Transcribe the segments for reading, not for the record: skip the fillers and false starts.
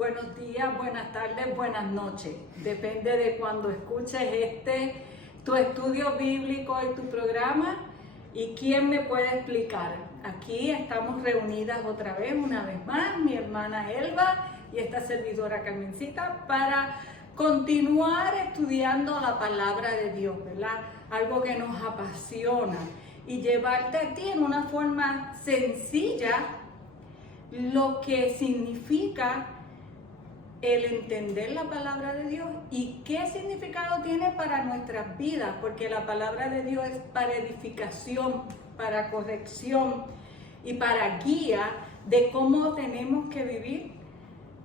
buenos días, buenas tardes, buenas noches. Depende de cuando escuches tu estudio bíblico y tu programa. ¿Y quién me puede explicar? Aquí estamos reunidas otra vez, una vez más, mi hermana Elba y esta servidora Carmencita, para continuar estudiando la palabra de Dios, ¿verdad? Algo que nos apasiona y llevarte a ti en una forma sencilla lo que significa el entender la palabra de Dios y qué significado tiene para nuestras vidas, porque la palabra de Dios es para edificación, para corrección y para guía de cómo tenemos que vivir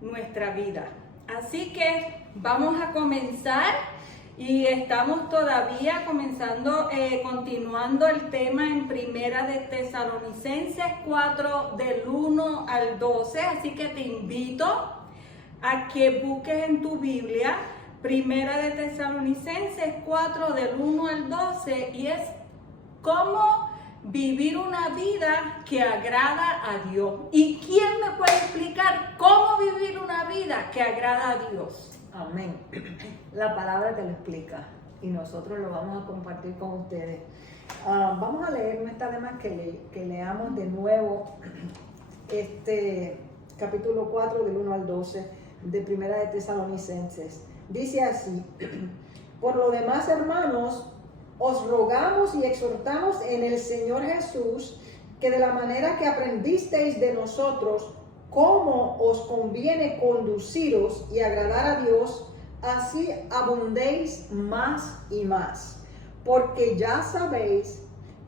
nuestra vida. Así que vamos a comenzar y estamos todavía continuando el tema en Primera de Tesalonicenses 4 del 1 al 12, así que te invito a que busques en tu Biblia Primera de Tesalonicenses 4 del 1 al 12 y es cómo vivir una vida que agrada a Dios. ¿Y quién me puede explicar cómo vivir una vida que agrada a Dios? Amén. La palabra te lo explica y nosotros lo vamos a compartir con ustedes. Vamos a leer, no está de más que leamos de nuevo este capítulo 4 del 1 al 12 de Primera de Tesalonicenses. Dice así: por lo demás, hermanos, os rogamos y exhortamos en el Señor Jesús que de la manera que aprendisteis de nosotros cómo os conviene conduciros y agradar a Dios, así abundéis más y más, porque ya sabéis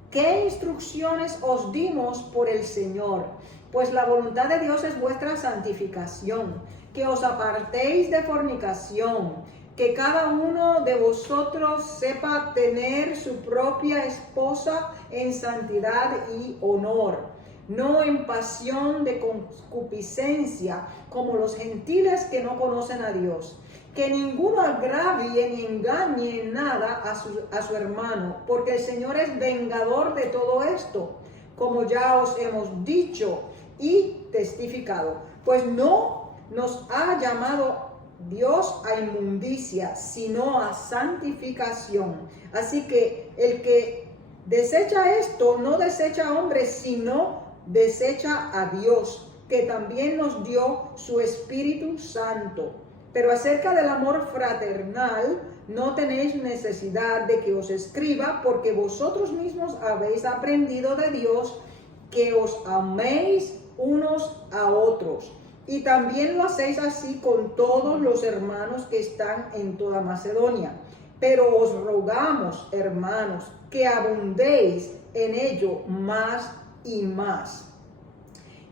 qué instrucciones os dimos por el Señor, pues la voluntad de Dios es vuestra santificación, que os apartéis de fornicación, que cada uno de vosotros sepa tener su propia esposa en santidad y honor, no en pasión de concupiscencia, como los gentiles que no conocen a Dios. Que ninguno agravie ni engañe en nada a su hermano, porque el Señor es vengador de todo esto, como ya os hemos dicho y testificado. Pues no nos ha llamado Dios a inmundicia, sino a santificación. Así que el que desecha esto, no desecha a hombres, sino desecha a Dios, que también nos dio su Espíritu Santo. Pero acerca del amor fraternal, no tenéis necesidad de que os escriba, porque vosotros mismos habéis aprendido de Dios que os améis unos a otros. Y también lo hacéis así con todos los hermanos que están en toda Macedonia. Pero os rogamos, hermanos, que abundéis en ello más y más,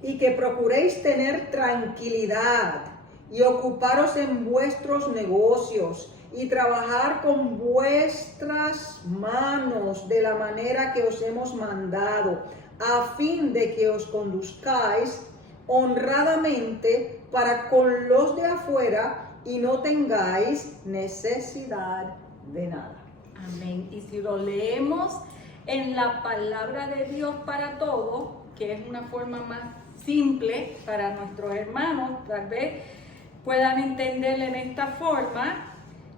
y que procuréis tener tranquilidad y ocuparos en vuestros negocios y trabajar con vuestras manos de la manera que os hemos mandado, a fin de que os conduzcáis honradamente para con los de afuera y no tengáis necesidad de nada. Amén. Y si lo leemos en la palabra de Dios para todos, que es una forma más simple para nuestros hermanos, tal vez puedan entender en esta forma,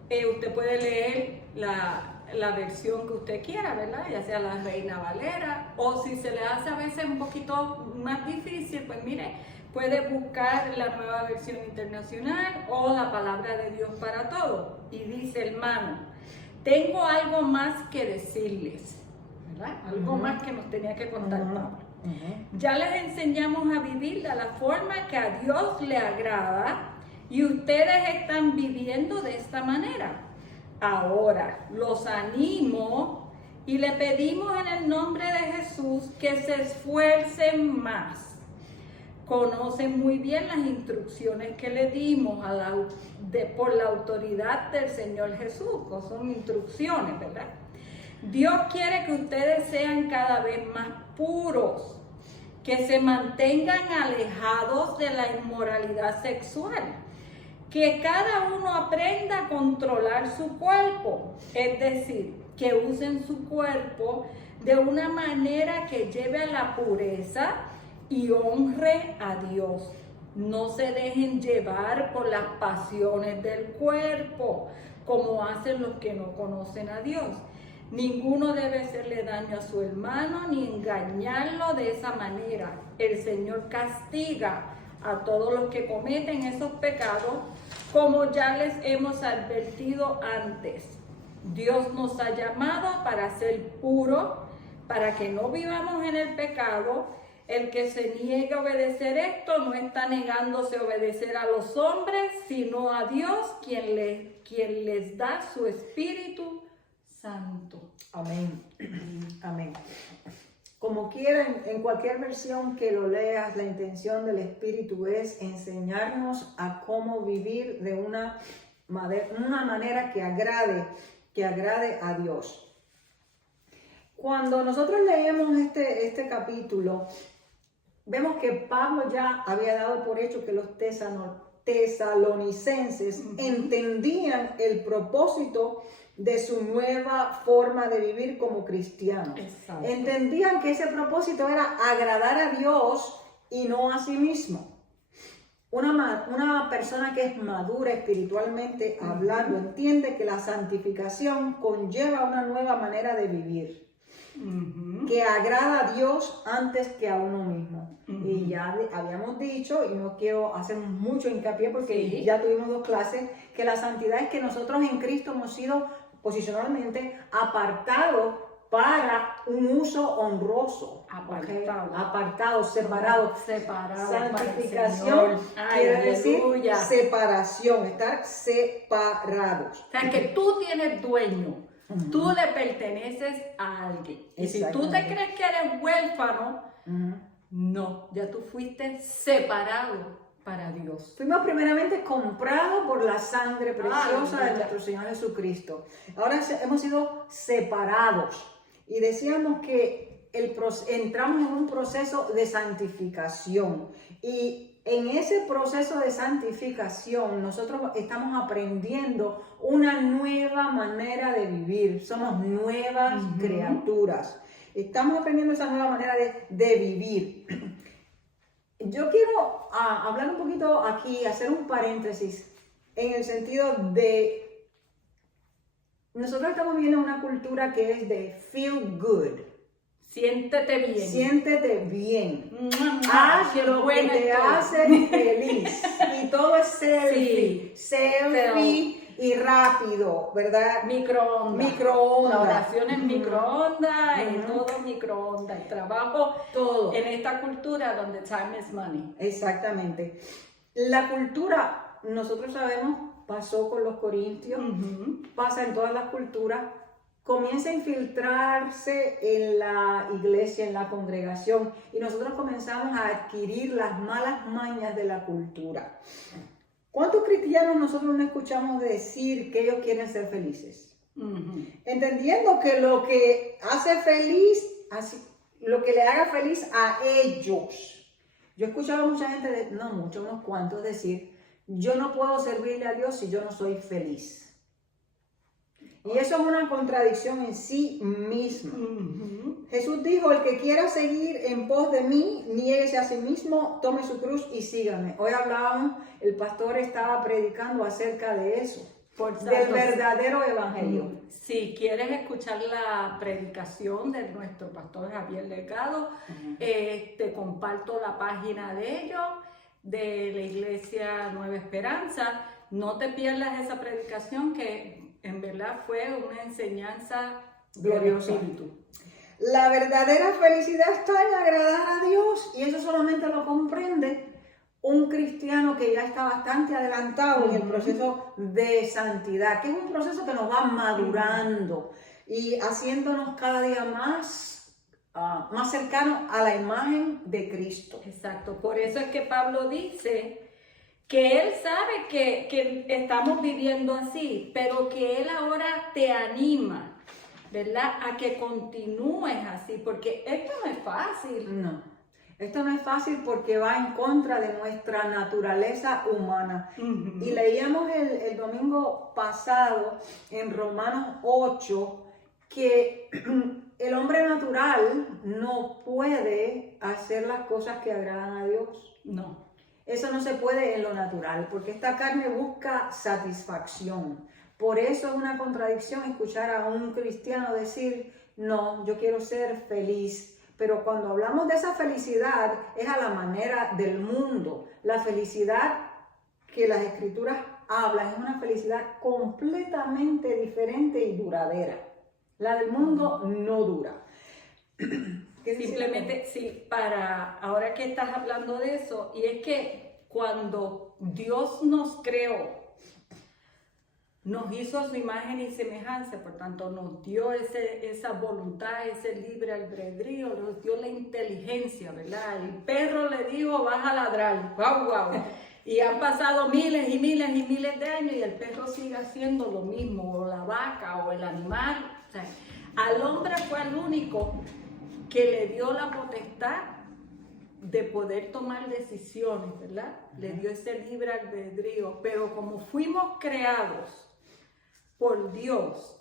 usted puede leer la versión que usted quiera, ¿verdad? Ya sea la Reina Valera, o si se le hace a veces un poquito más difícil, pues mire, puede buscar la Nueva Versión Internacional o la Palabra de Dios para Todos. Y dice, hermano, tengo algo más que decirles, ¿verdad? Algo más que nos tenía que contar Pablo. Ya les enseñamos a vivir de la forma que a Dios le agrada y ustedes están viviendo de esta manera. Ahora los animo y le pedimos en el nombre de Jesús que se esfuercen más. Conocen muy bien las instrucciones que le dimos por la autoridad del Señor Jesús, que son instrucciones, ¿verdad? Dios quiere que ustedes sean cada vez más puros, que se mantengan alejados de la inmoralidad sexual, que cada uno aprenda a controlar su cuerpo, es decir, que usen su cuerpo de una manera que lleve a la pureza y honre a Dios. No se dejen llevar por las pasiones del cuerpo, como hacen los que no conocen a Dios. Ninguno debe hacerle daño a su hermano ni engañarlo de esa manera. El Señor castiga a todos los que cometen esos pecados, como ya les hemos advertido antes. Dios nos ha llamado para ser puros, para que no vivamos en el pecado. El que se niegue a obedecer esto no está negándose a obedecer a los hombres, sino a Dios, quien les da su Espíritu Santo. Amén. Amén. Como quieran, en cualquier versión que lo leas, la intención del Espíritu es enseñarnos a cómo vivir de una manera que agrade a Dios. Cuando nosotros leemos este capítulo, vemos que Pablo ya había dado por hecho que los tesalonicenses entendían el propósito de su nueva forma de vivir como cristianos. Exacto. Entendían que ese propósito era agradar a Dios y no a sí mismo. Una persona que es madura espiritualmente hablando entiende que la santificación conlleva una nueva manera de vivir. Que agrada a Dios antes que a uno mismo. Y ya habíamos dicho, y no quiero hacer mucho hincapié porque ya tuvimos 2 clases, que la santidad es que nosotros en Cristo hemos sido posicionalmente apartados para un uso honroso. Apartados, separados. Santificación quiere decir separación, estar separados. O sea, que tú tienes dueño. Tú le perteneces a alguien. Y si tú te crees que eres huérfano, no, ya tú fuiste separado para Dios. Fuimos primeramente comprados por la sangre preciosa de nuestro Señor Jesucristo. Ahora hemos sido separados. Y decíamos que entramos en un proceso de santificación. Y en ese proceso de santificación nosotros estamos aprendiendo una nueva manera de vivir. Somos nuevas criaturas. Estamos aprendiendo esa nueva manera de vivir. Yo quiero hablar un poquito aquí, hacer un paréntesis en el sentido de nosotros estamos viviendo una cultura que es de feel good. Siéntete bien. Siéntete bien. Haz lo que te hace feliz. Y todo es selfie. Selfie y rápido, ¿verdad? Microondas. La oración es microondas, y todo microondas. El trabajo, todo. En esta cultura donde time is money. Exactamente. La cultura, nosotros sabemos, pasó con los corintios, pasa en todas las culturas. Comienza a infiltrarse en la iglesia, en la congregación, y nosotros comenzamos a adquirir las malas mañas de la cultura. ¿Cuántos cristianos nosotros no escuchamos decir que ellos quieren ser felices? Entendiendo que lo que hace feliz, lo que le haga feliz a ellos. Yo he escuchado a mucha gente, unos cuantos decir, yo no puedo servirle a Dios si yo no soy feliz. Y eso es una contradicción en sí misma. Jesús dijo, el que quiera seguir en pos de mí, niéguese a sí mismo, tome su cruz y sígame. Hoy hablábamos, el pastor estaba predicando acerca de eso, del verdadero evangelio. Si quieres escuchar la predicación de nuestro pastor Javier Delgado, te comparto la página de ellos, de la Iglesia Nueva Esperanza. No te pierdas esa predicación que en verdad fue una enseñanza gloriosa. La verdadera felicidad está en agradar a Dios, y eso solamente lo comprende un cristiano que ya está bastante adelantado en el proceso de santidad, que es un proceso que nos va madurando y haciéndonos cada día más cercanos a la imagen de Cristo. Exacto, por eso es que Pablo dice que él sabe que estamos viviendo así, pero que él ahora te anima, ¿verdad?, a que continúes así, porque esto no es fácil. No, esto no es fácil porque va en contra de nuestra naturaleza humana. Y leíamos el domingo pasado en Romanos 8 que el hombre natural no puede hacer las cosas que agradan a Dios. No. Eso no se puede en lo natural, porque esta carne busca satisfacción. Por eso es una contradicción escuchar a un cristiano decir, no, yo quiero ser feliz. Pero cuando hablamos de esa felicidad, es a la manera del mundo. La felicidad que las Escrituras hablan es una felicidad completamente diferente y duradera. La del mundo no dura. Simplemente, sí, ahora que estás hablando de eso, y es que cuando Dios nos creó, nos hizo a su imagen y semejanza, por tanto nos dio esa voluntad, ese libre albedrío, nos dio la inteligencia, ¿verdad? El perro le dijo, vas a ladrar, guau, guau. Y han pasado miles y miles y miles de años y el perro sigue haciendo lo mismo, o la vaca, o el animal. O sea, al hombre fue el único que le dio la potestad de poder tomar decisiones, ¿verdad? Le dio ese libre albedrío, pero como fuimos creados por Dios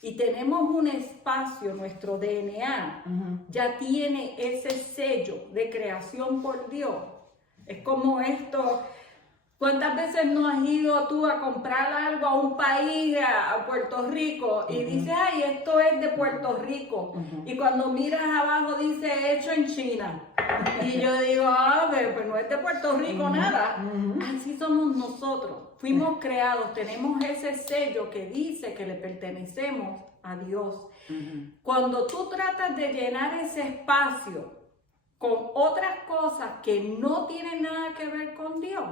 y tenemos un espacio, nuestro DNA ya tiene ese sello de creación por Dios. Es como esto, ¿cuántas veces no has ido tú a comprar algo a un país, a Puerto Rico, y dices, ay, esto es de Puerto Rico, y cuando miras abajo dice hecho en China, y yo digo, pues no es de Puerto Rico nada. Así somos nosotros, fuimos creados, tenemos ese sello que dice que le pertenecemos a Dios. Cuando tú tratas de llenar ese espacio con otras cosas que no tienen nada que ver con Dios,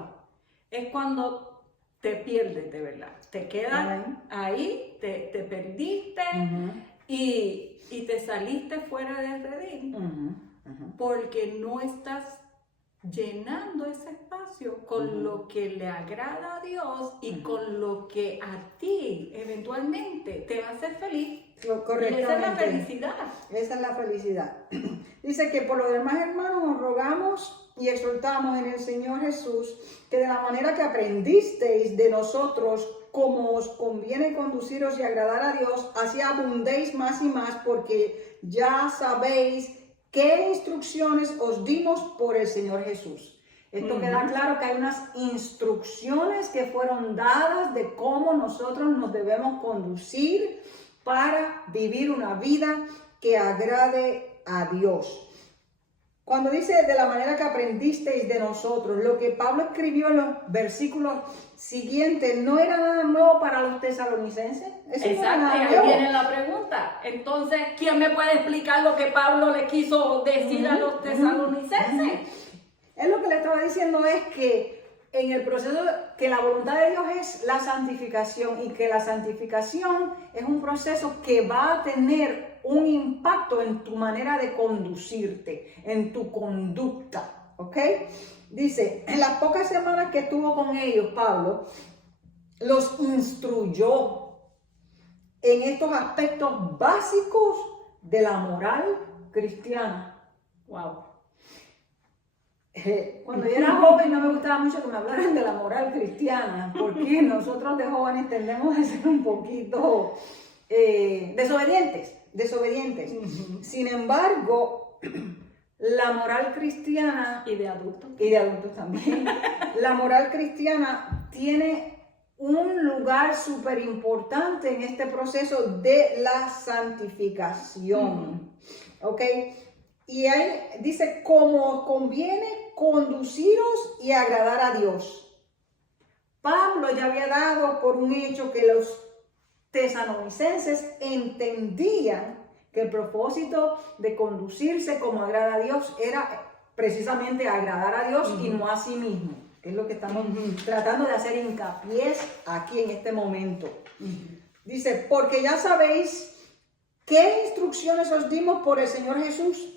es cuando te pierdes de verdad, te quedas ahí, te perdiste y te saliste fuera del redil, porque no estás llenando ese espacio con lo que le agrada a Dios y con lo que a ti eventualmente te va a hacer feliz. Correctamente. Y esa es la felicidad. Esa es la felicidad. Dice que por lo demás, hermanos, os rogamos y exhortamos en el Señor Jesús que de la manera que aprendisteis de nosotros, como os conviene conduciros y agradar a Dios, así abundéis más y más, porque ya sabéis qué instrucciones os dimos por el Señor Jesús. Esto queda claro que hay unas instrucciones que fueron dadas de cómo nosotros nos debemos conducir para vivir una vida que agrade a Dios. Cuando dice de la manera que aprendisteis de nosotros, lo que Pablo escribió en los versículos siguientes no era nada nuevo para los tesalonicenses. Exacto, y ahí viene la pregunta. Entonces, ¿quién me puede explicar lo que Pablo le quiso decir a los tesalonicenses? Él lo que le estaba diciendo es que en el proceso, que la voluntad de Dios es la santificación y que la santificación es un proceso que va a tener un impacto en tu manera de conducirte, en tu conducta, ¿ok? Dice, en las pocas semanas que estuvo con ellos, Pablo los instruyó en estos aspectos básicos de la moral cristiana. Wow. Cuando yo era joven no me gustaba mucho que me hablaran de la moral cristiana, porque nosotros de jóvenes tendemos a ser un poquito desobedientes. Sin embargo, la moral cristiana, y de adultos también, la moral cristiana tiene un lugar súper importante en este proceso de la santificación. ¿Ok? Y ahí dice, como conviene conduciros y agradar a Dios. Pablo ya había dado por un hecho que los tesalonicenses entendían que el propósito de conducirse como agrada a Dios era precisamente agradar a Dios y no a sí mismo, que es lo que estamos tratando de hacer hincapié aquí en este momento. Dice, porque ya sabéis qué instrucciones os dimos por el Señor Jesús.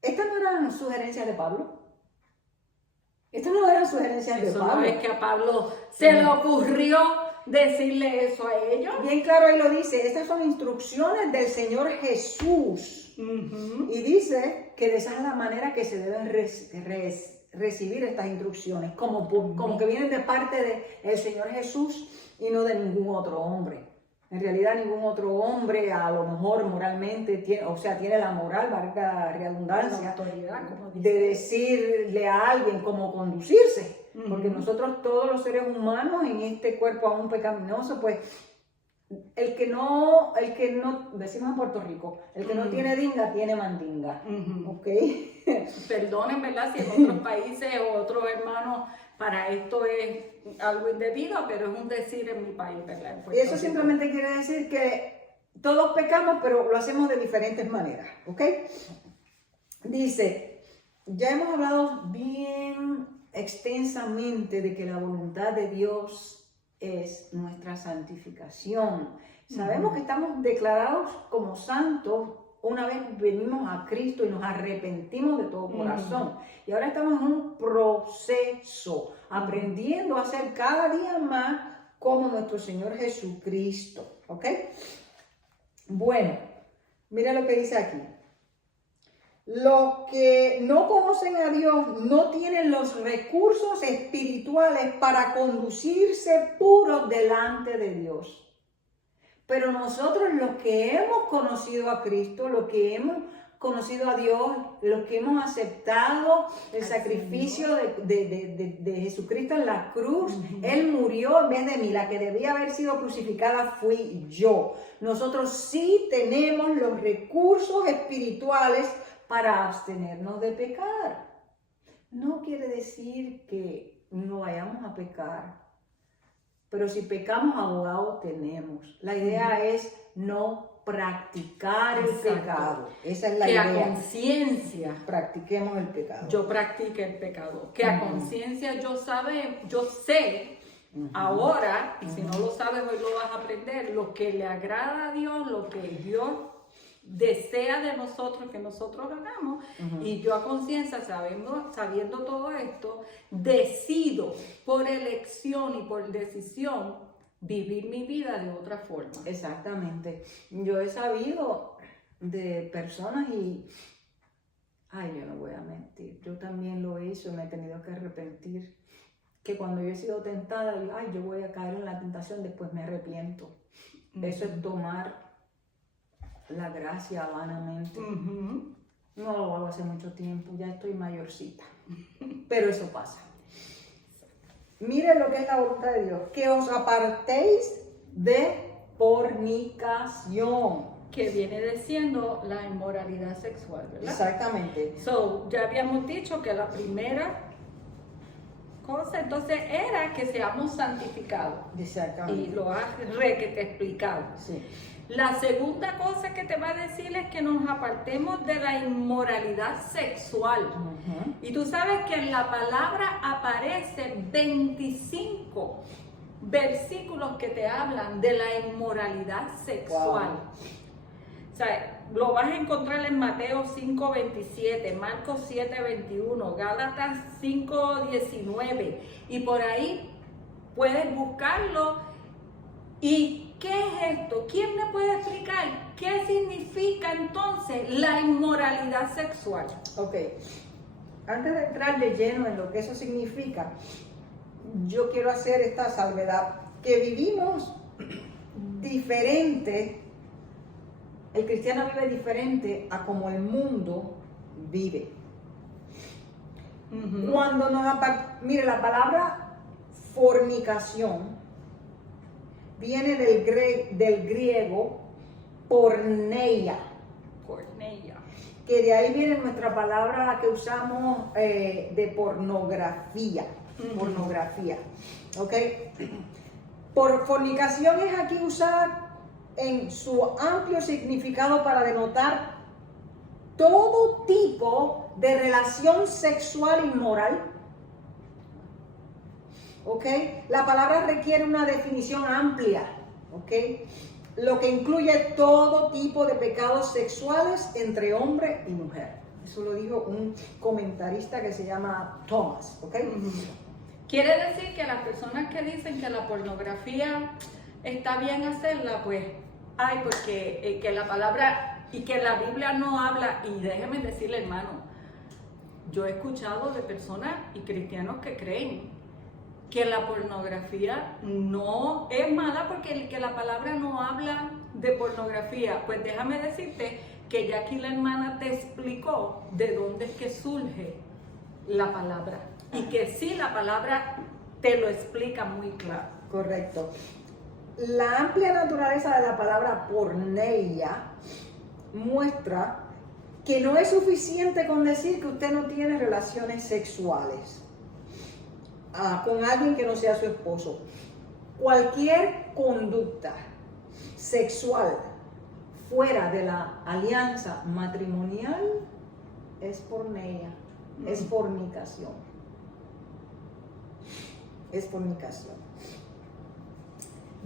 ¿Estas no eran sugerencias de Pablo? Estas no eran sugerencias de Pablo. No es que a Pablo se le ocurrió decirle eso a ellos. Bien claro ahí lo dice, estas son instrucciones del Señor Jesús. Y dice que de esa es la manera que se deben recibir estas instrucciones, como que vienen de parte del Señor Jesús y no de ningún otro hombre. En realidad ningún otro hombre, a lo mejor moralmente, tiene la moral, valga la redundancia, La autoridad, como dice. de decirle a alguien cómo conducirse. Ujú. Porque nosotros todos los seres humanos en este cuerpo aún pecaminoso, pues el que no, decimos en Puerto Rico, el que no Ujú. tiene dinga, tiene mandinga. Ujú. ¿Ok? Perdonen, ¿verdad? Si en otros países o otros hermanos para esto es algo indebido, pero es un decir en mi país, ¿verdad? En Y Puerto eso Rico. simplemente quiere decir que todos pecamos, pero lo hacemos de diferentes maneras. ¿Ok? Dice, ya hemos hablado bien extensamente de que la voluntad de Dios es nuestra santificación. Sabemos que estamos declarados como santos una vez venimos a Cristo y nos arrepentimos de todo corazón. Y ahora estamos en un proceso, aprendiendo a ser cada día más como nuestro Señor Jesucristo. ¿Ok? Bueno, mira lo que dice aquí. Los que no conocen a Dios no tienen los recursos espirituales para conducirse puros delante de Dios. Pero nosotros, los que hemos conocido a Cristo, los que hemos conocido a Dios, los que hemos aceptado el sacrificio de Jesucristo en la cruz, Él murió en vez de mí, la que debía haber sido crucificada fui yo. Nosotros sí tenemos los recursos espirituales para abstenernos de pecar. No quiere decir que no vayamos a pecar, pero si pecamos, abogado tenemos. La idea es no practicar el pecado. Esa es la que idea. a conciencia Practiquemos el pecado. yo practique el pecado. Que a conciencia yo sé ahora, y si no lo sabes hoy lo vas a aprender, lo que le agrada a Dios, lo que Dios desea de nosotros que nosotros hagamos, y yo a conciencia, sabiendo todo esto, decido por elección y por decisión vivir mi vida de otra forma. Exactamente. Yo he sabido de personas y, yo no voy a mentir, yo también lo hice, me he tenido que arrepentir, que cuando yo he sido tentada, yo voy a caer en la tentación, después me arrepiento. Eso es tomar la gracia vanamente. No lo hago hace mucho tiempo, ya estoy mayorcita, pero eso pasa. Mire lo que es la voluntad de Dios, que os apartéis de fornicación. Que viene diciendo la inmoralidad sexual, ¿verdad? Exactamente. Ya habíamos dicho que la primera cosa entonces era que seamos santificados. Exactamente. Y lo has que te he explicado. Sí. La segunda cosa que te va a decir es que nos apartemos de la inmoralidad sexual. Y tú sabes que en la palabra aparecen 25 versículos que te hablan de la inmoralidad sexual. Wow. O sea, lo vas a encontrar en Mateo 5:27, Marcos 7:21, Gálatas 5:19, y por ahí puedes buscarlo. ¿Y qué es esto? ¿Quién me puede explicar qué significa entonces la inmoralidad sexual? Ok, antes de entrar de lleno en lo que eso significa, yo quiero hacer esta salvedad, que vivimos diferente. El cristiano vive diferente a como el mundo vive. Cuando mire, la palabra fornicación viene del griego porneia. Que de ahí viene nuestra palabra que usamos de pornografía. Pornografía. ¿Ok? Por fornicación es aquí usada en su amplio significado para denotar todo tipo de relación sexual inmoral. ¿Ok? La palabra requiere una definición amplia. ¿Ok? Lo que incluye todo tipo de pecados sexuales entre hombre y mujer. Eso lo dijo un comentarista que se llama Thomas. ¿Ok? Quiere decir que las personas que dicen que la pornografía está bien hacerla, pues, porque que la palabra y que la Biblia no habla, y déjeme decirle, hermano, yo he escuchado de personas y cristianos que creen que la pornografía no es mala porque que la palabra no habla de pornografía. Pues déjame decirte que ya aquí la hermana te explicó de dónde es que surge la palabra y que sí, la palabra te lo explica muy claro. Correcto. La amplia naturaleza de la palabra porneia muestra que no es suficiente con decir que usted no tiene relaciones sexuales con alguien que no sea su esposo. Cualquier conducta sexual fuera de la alianza matrimonial es porneia, es fornicación. Es fornicación.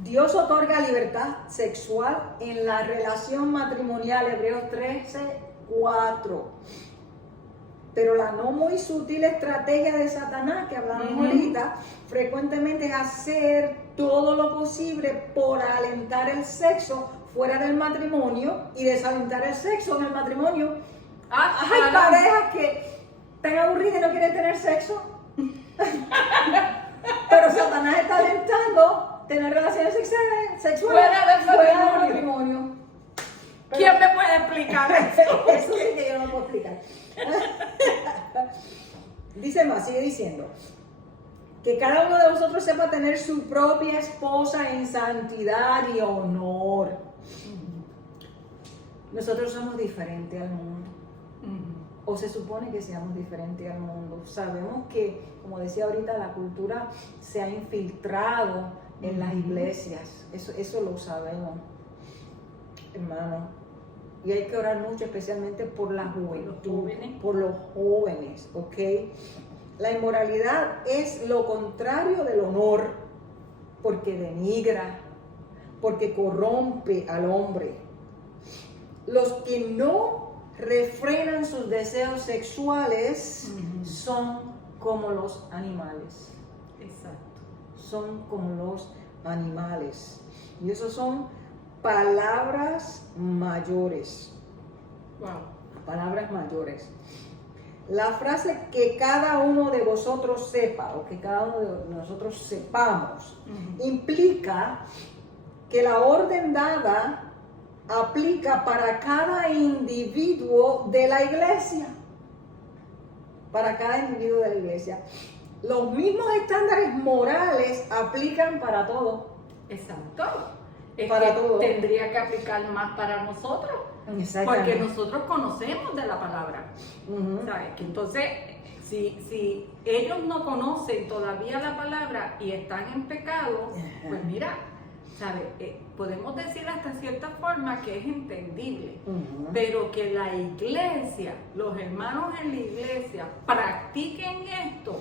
Dios otorga libertad sexual en la relación matrimonial, Hebreos 13:4. Pero la no muy sutil estrategia de Satanás, que hablamos ahorita, frecuentemente es hacer todo lo posible por alentar el sexo fuera del matrimonio y desalentar el sexo en el matrimonio. Hay parejas que están aburridas y no quieren tener sexo. Pero Satanás está alentando tener relaciones sexuales fuera del matrimonio. ¿Quién me puede explicar eso? Eso sí que yo no puedo explicar. Dice más, sigue diciendo que cada uno de vosotros sepa tener su propia esposa en santidad y honor. Nosotros somos diferentes al mundo. O se supone que seamos diferentes al mundo. Sabemos que, como decía ahorita, la cultura se ha infiltrado en las iglesias. Eso lo sabemos, hermano. Y hay que orar mucho, especialmente por la juventud, por los jóvenes, ¿ok? La inmoralidad es lo contrario del honor, porque denigra, porque corrompe al hombre. Los que no refrenan sus deseos sexuales son como los animales. Exacto. Son como los animales. Y esos son palabras mayores. Wow. Palabras mayores. La frase que cada uno de vosotros sepa o que cada uno de nosotros sepamos implica que la orden dada aplica para cada individuo de la iglesia. Para cada individuo de la iglesia. Los mismos estándares morales aplican para todos. Exacto. Es para que todo. Tendría que aplicar más para nosotros. Porque nosotros conocemos de la palabra. ¿Sabes? Que entonces, si ellos no conocen todavía la palabra y están en pecado, pues mira, ¿sabes? Podemos decir hasta cierta forma que es entendible, pero que la iglesia, los hermanos en la iglesia practiquen esto.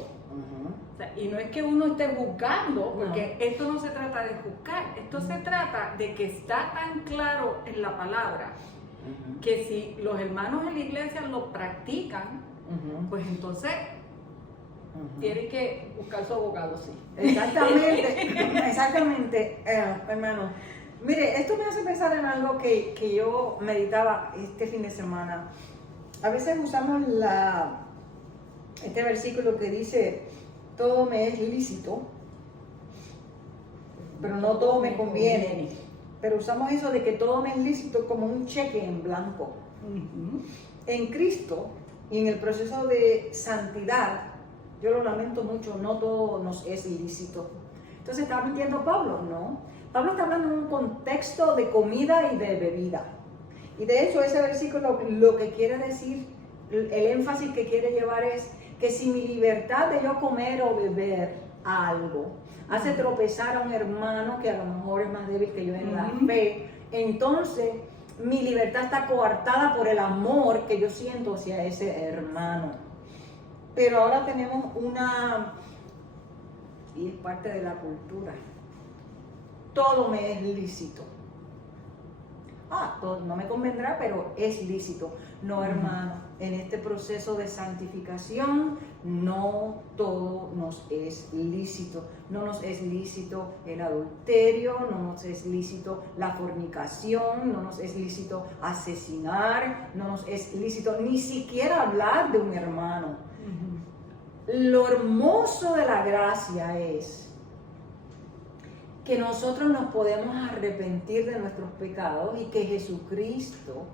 O sea, y no es que uno esté juzgando, porque esto no se trata de juzgar, esto se trata de que está tan claro en la palabra que si los hermanos en la iglesia lo practican, pues entonces tienen que buscar su abogado, sí. Exactamente, hermano. Mire, esto me hace pensar en algo que yo meditaba este fin de semana. A veces usamos este versículo que dice: todo me es lícito, pero no todo me conviene. Pero usamos eso de que todo me es lícito como un cheque en blanco. En Cristo y en el proceso de santidad, yo lo lamento mucho, no todo nos es lícito. Entonces, ¿está mintiendo Pablo? No. Pablo está hablando en un contexto de comida y de bebida. Y de hecho, ese versículo lo que quiere decir, el énfasis que quiere llevar es que si mi libertad de yo comer o beber algo hace tropezar a un hermano que a lo mejor es más débil que yo en la fe, entonces mi libertad está coartada por el amor que yo siento hacia ese hermano. Pero ahora tenemos y es parte de la cultura, todo me es lícito. Todo no me convendrá, pero es lícito. No, hermano, en este proceso de santificación no todo nos es lícito. No nos es lícito el adulterio, no nos es lícito la fornicación, no nos es lícito asesinar, no nos es lícito ni siquiera hablar de un hermano. lo hermoso de la gracia es que nosotros nos podemos arrepentir de nuestros pecados y que Jesucristo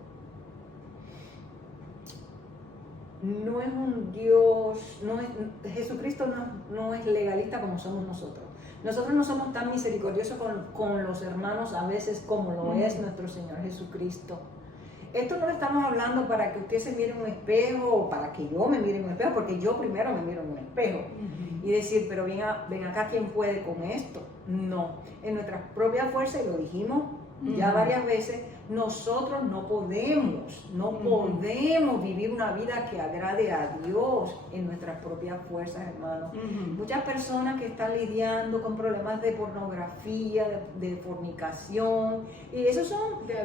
no es un Dios, Jesucristo no es legalista como somos nosotros. Nosotros no somos tan misericordiosos con los hermanos a veces como lo es nuestro Señor Jesucristo. Esto no lo estamos hablando para que usted se mire en un espejo o para que yo me mire en un espejo, porque yo primero me miro en un espejo y decir, pero ven acá, ¿quién puede con esto? No, en nuestra propia fuerza, y lo dijimos ya varias veces, nosotros no podemos vivir una vida que agrade a Dios en nuestras propias fuerzas, hermanos. Muchas personas que están lidiando con problemas de pornografía, de fornicación, y esos son de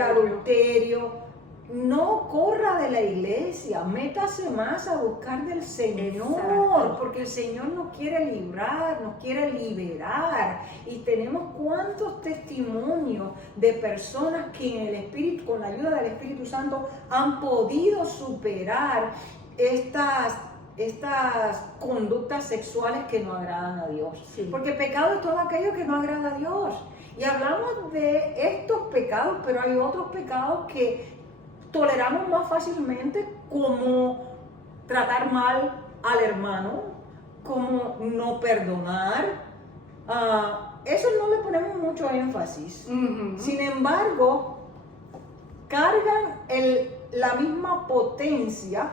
adulterio. No corra de la iglesia, métase más a buscar del Señor. Exacto. Porque el Señor nos quiere librar, nos quiere liberar. Y tenemos cuántos testimonios de personas que en el Espíritu, con la ayuda del Espíritu Santo, han podido superar estas conductas sexuales que no agradan a Dios. Sí. Porque pecado es todo aquello que no agrada a Dios. Y hablamos de estos pecados, pero hay otros pecados que toleramos más fácilmente, como tratar mal al hermano, como no perdonar. Eso no le ponemos mucho énfasis. Sin embargo, cargan la misma potencia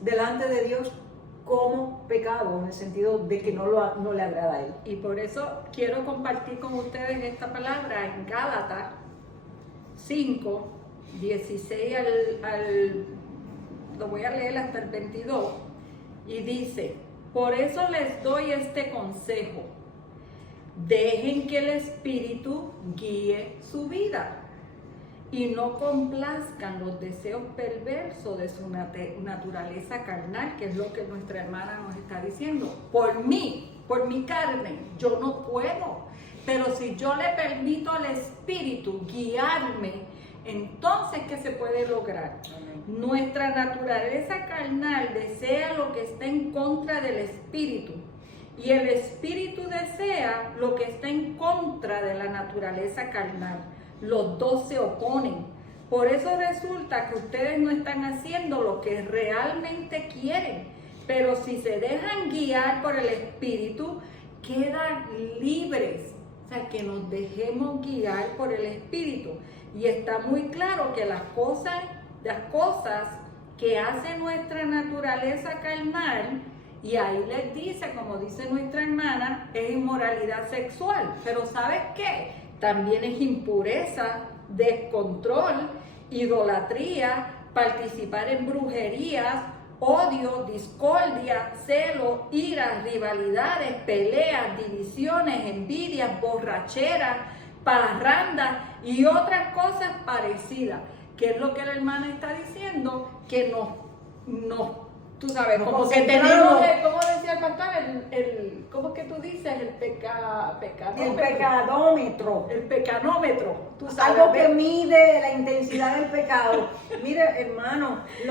delante de Dios como pecado, en el sentido de que no le agrada a Él. Y por eso quiero compartir con ustedes esta palabra en Gálatas 5, 16 lo voy a leer hasta el 22, y dice: por eso les doy este consejo, dejen que el Espíritu guíe su vida y no complazcan los deseos perversos de su naturaleza carnal, que es lo que nuestra hermana nos está diciendo. Por mi carne, yo no puedo. Pero si yo le permito al Espíritu guiarme, entonces, ¿qué se puede lograr? Nuestra naturaleza carnal desea lo que está en contra del Espíritu, y el Espíritu desea lo que está en contra de la naturaleza carnal. Los dos se oponen. Por eso resulta que ustedes no están haciendo lo que realmente quieren. Pero si se dejan guiar por el Espíritu, quedan libres. O sea, que nos dejemos guiar por el Espíritu. Y está muy claro que las cosas que hace nuestra naturaleza carnal, y ahí les dice, como dice nuestra hermana, es inmoralidad sexual. Pero ¿sabes qué? También es impureza, descontrol, idolatría, participar en brujerías, odio, discordia, celo, ira, rivalidades, peleas, divisiones, envidias, borracheras, parrandas y otras cosas parecidas. Que es lo que la hermana está diciendo, que tú sabes, no, como que tenemos, ¿cómo decía el pastor? ¿Cómo es que tú dices? El pecadómetro. El pecanómetro. Tú sabes, algo que mide la intensidad del pecado. Mire, hermano, el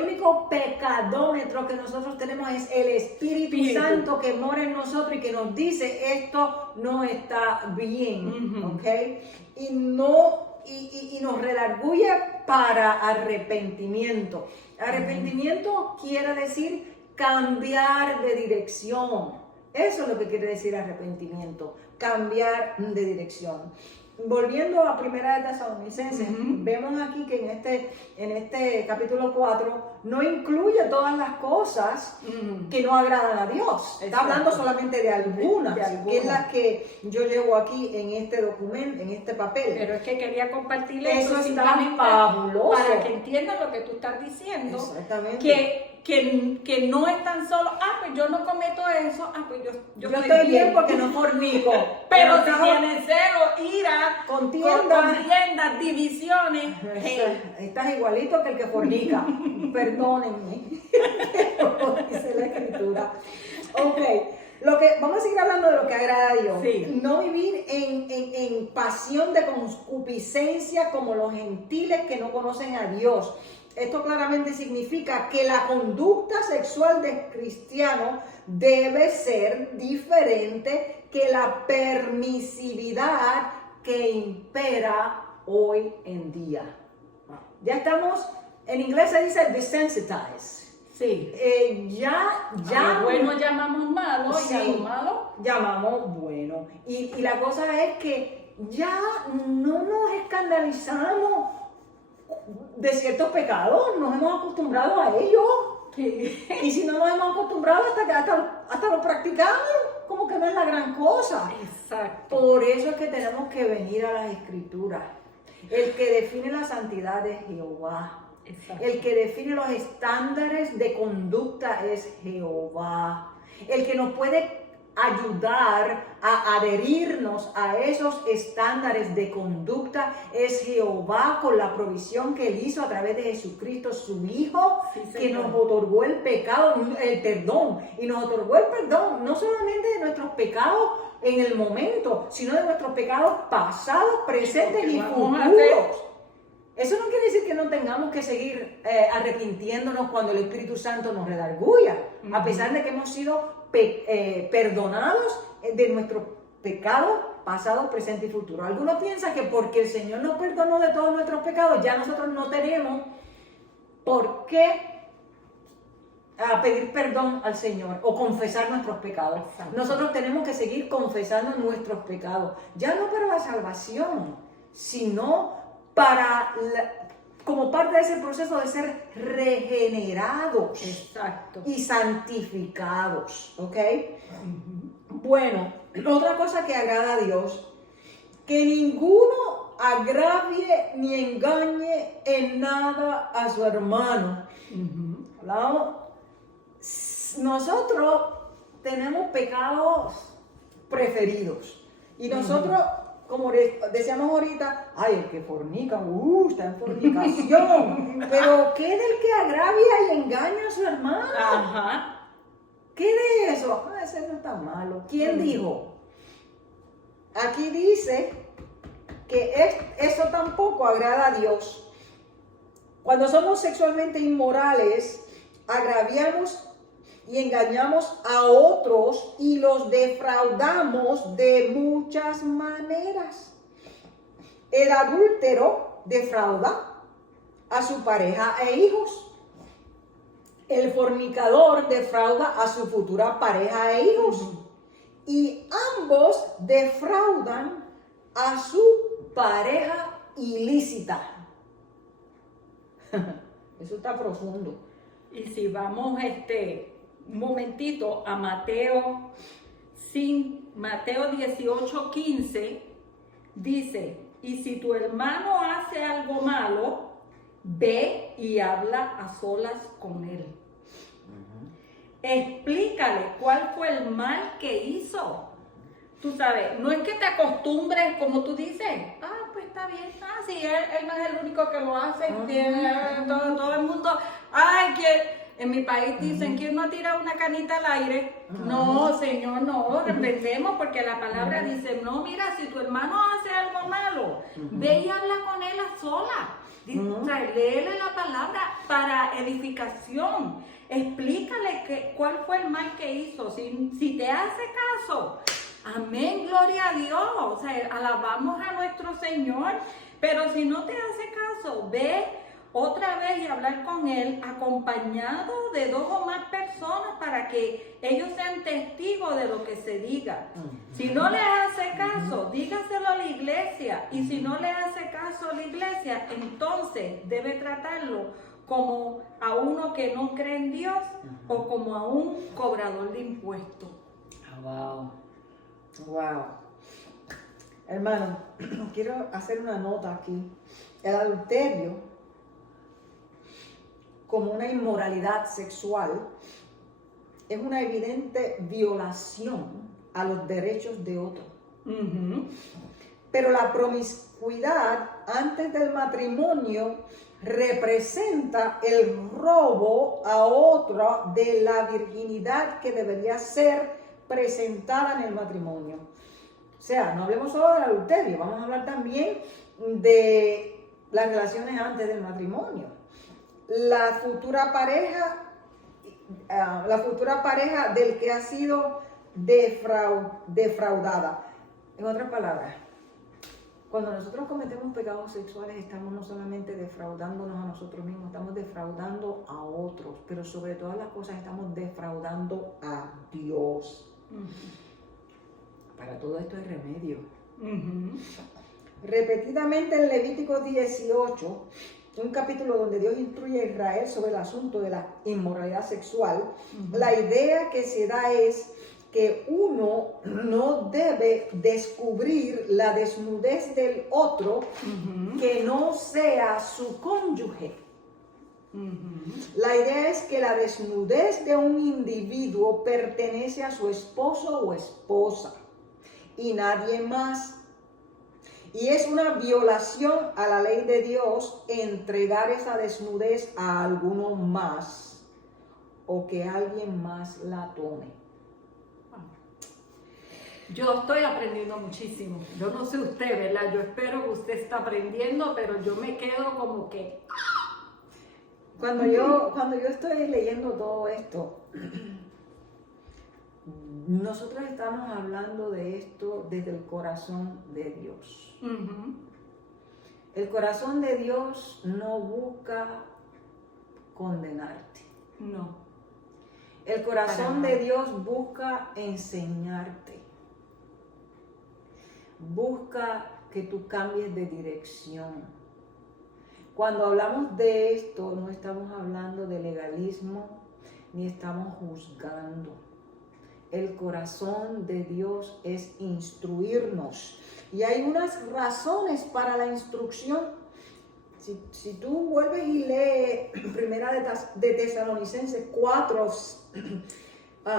único pecadómetro que nosotros tenemos es el Espíritu Santo que mora en nosotros y que nos dice esto no está bien, ¿ok? Y nos redarguye para arrepentimiento. Arrepentimiento quiere decir cambiar de dirección. Eso es lo que quiere decir arrepentimiento, cambiar de dirección. Volviendo a Primera de Tesalonicenses, vemos aquí que en este capítulo 4 no incluye todas las cosas que no agradan a Dios. Está hablando solamente de algunas, que es las que yo llevo aquí en este documento, en este papel. Pero es que quería compartirle eso simplemente fabuloso, para que entiendan lo que tú estás diciendo. Exactamente. Que no es tan solo, pues yo no cometo eso, pues yo estoy bien porque no fornico. Pero si tienes celo, ira, contiendas, divisiones, estás igualito que el que fornica. Perdónenme. Dice la Escritura. Ok. Vamos a seguir hablando de lo que agrada a Dios. Sí. No vivir en pasión de concupiscencia como los gentiles que no conocen a Dios. esto claramente significa que la conducta sexual del cristiano debe ser diferente que la permisividad que impera hoy en día. Ya estamos, en inglés se dice desensitized. Sí. Ya A lo bueno llamamos malo y a sí, lo malo llamamos bueno. Y la cosa es que ya no nos escandalizamos de ciertos pecados, nos hemos acostumbrado a ellos. sí. Y si no nos hemos acostumbrado hasta lo practicamos, como que no es la gran cosa. Exacto. Por eso es que tenemos que venir a las Escrituras. El que define la santidad es Jehová. Exacto. El que define los estándares de conducta es Jehová. El que nos puede ayudar a adherirnos a esos estándares de conducta es Jehová, con la provisión que Él hizo a través de Jesucristo, su Hijo, Sí, que Señor. nos otorgó el perdón. Y nos otorgó el perdón no solamente de nuestros pecados en el momento, sino de nuestros pecados pasados, presentes Porque y vamos a futuros. Eso no quiere decir que no tengamos que seguir arrepintiéndonos cuando el Espíritu Santo nos redarguya, a pesar de que hemos sido perdonados de nuestros pecados pasados, presentes y futuros. Algunos piensan que porque el Señor nos perdonó de todos nuestros pecados, ya nosotros no tenemos por qué pedir perdón al Señor o confesar nuestros pecados. Exacto. Nosotros tenemos que seguir confesando nuestros pecados, ya no para la salvación, sino como parte de ese proceso de ser regenerados. Exacto. Y santificados, ¿ok? Bueno, otra cosa que agrada a Dios, que ninguno agravie ni engañe en nada a su hermano. Hablamos, nosotros tenemos pecados preferidos y nosotros, como decíamos ahorita, ay, el que fornica, está en fornicación. Pero ¿qué del que agravia y engaña a su hermano? Ajá. ¿Qué de eso? Ese no está malo. ¿Quién dijo? Aquí dice que eso tampoco agrada a Dios. Cuando somos sexualmente inmorales, agraviamos y engañamos a otros y los defraudamos de muchas maneras. El adúltero defrauda a su pareja e hijos. El fornicador defrauda a su futura pareja e hijos. Y ambos defraudan a su pareja ilícita. Eso está profundo. Y si vamos un momentito a Mateo 18:15, dice, y si tu hermano hace algo malo, ve y habla a solas con él. Explícale cuál fue el mal que hizo. Tú sabes, no es que te acostumbres, como tú dices, pues está bien, sí, él no es el único que lo hace, todo el mundo, que en mi país dicen que uno tira una canita al aire. No, Señor, no, reprendemos porque la palabra dice, no, mira, si tu hermano hace algo malo, ve y habla con él a sola. Léele la palabra para edificación. Explícale cuál fue el mal que hizo. Si te hace caso, amén, gloria a Dios. O sea, alabamos a nuestro Señor. Pero si no te hace caso, ve otra vez y hablar con él acompañado de 2 o más personas para que ellos sean testigos de lo que se diga. Si no le hace caso, dígaselo a la iglesia. Y si no le hace caso a la iglesia, entonces debe tratarlo como a uno que no cree en Dios o como a un cobrador de impuestos. Wow. Hermano, quiero hacer una nota aquí. El adulterio, como una inmoralidad sexual, es una evidente violación a los derechos de otro. Pero la promiscuidad antes del matrimonio representa el robo a otro de la virginidad que debería ser presentada en el matrimonio. O sea, no hablemos solo del adulterio, vamos a hablar también de las relaciones antes del matrimonio. la futura pareja del que ha sido defraudada. En otras palabras, cuando nosotros cometemos pecados sexuales, estamos no solamente defraudándonos a nosotros mismos, estamos defraudando a otros, pero sobre todas las cosas estamos defraudando a Dios. Para todo esto hay remedio. Repetidamente en Levítico 18, un capítulo donde Dios instruye a Israel sobre el asunto de la inmoralidad sexual, la idea que se da es que uno no debe descubrir la desnudez del otro que no sea su cónyuge. La idea es que la desnudez de un individuo pertenece a su esposo o esposa y nadie más. Y es una violación a la ley de Dios entregar esa desnudez a alguno más o que alguien más la tome. Yo estoy aprendiendo muchísimo. Yo no sé usted, ¿verdad? Yo espero que usted está aprendiendo, pero yo me quedo como que... Cuando yo estoy leyendo todo esto, nosotros estamos hablando de esto desde el corazón de Dios. El corazón de Dios no busca condenarte. No. El corazón de Dios busca enseñarte. Busca que tú cambies de dirección. Cuando hablamos de esto, no estamos hablando de legalismo, ni estamos juzgando. El corazón de Dios es instruirnos. Y hay unas razones para la instrucción. Si tú vuelves y lees Primera de Tesalonicenses 4,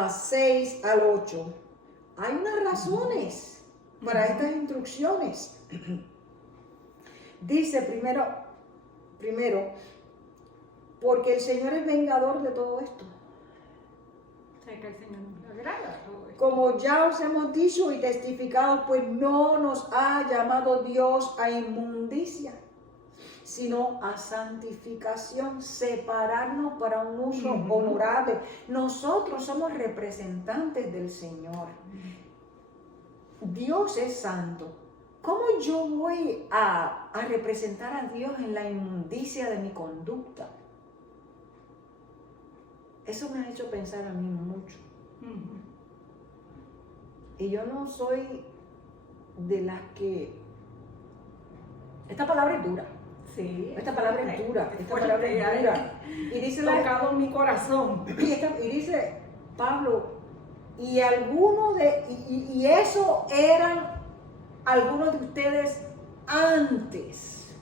6 al 8, hay unas razones para estas instrucciones. Dice primero, porque el Señor es vengador de todo esto. Sé que el Señor nos agrada todo esto. Como ya os hemos dicho y testificado, pues no nos ha llamado Dios a inmundicia, sino a santificación, separarnos para un uso honorable. Nosotros somos representantes del Señor. Dios es santo. ¿Cómo yo voy a representar a Dios en la inmundicia de mi conducta? Eso me ha hecho pensar a mí mucho. Y yo no soy de las que... Esta palabra es dura. Sí. Esta palabra es dura. Esta palabra es dura. Y dice tocado mi corazón. Y dice Pablo, y eso eran algunos de ustedes antes.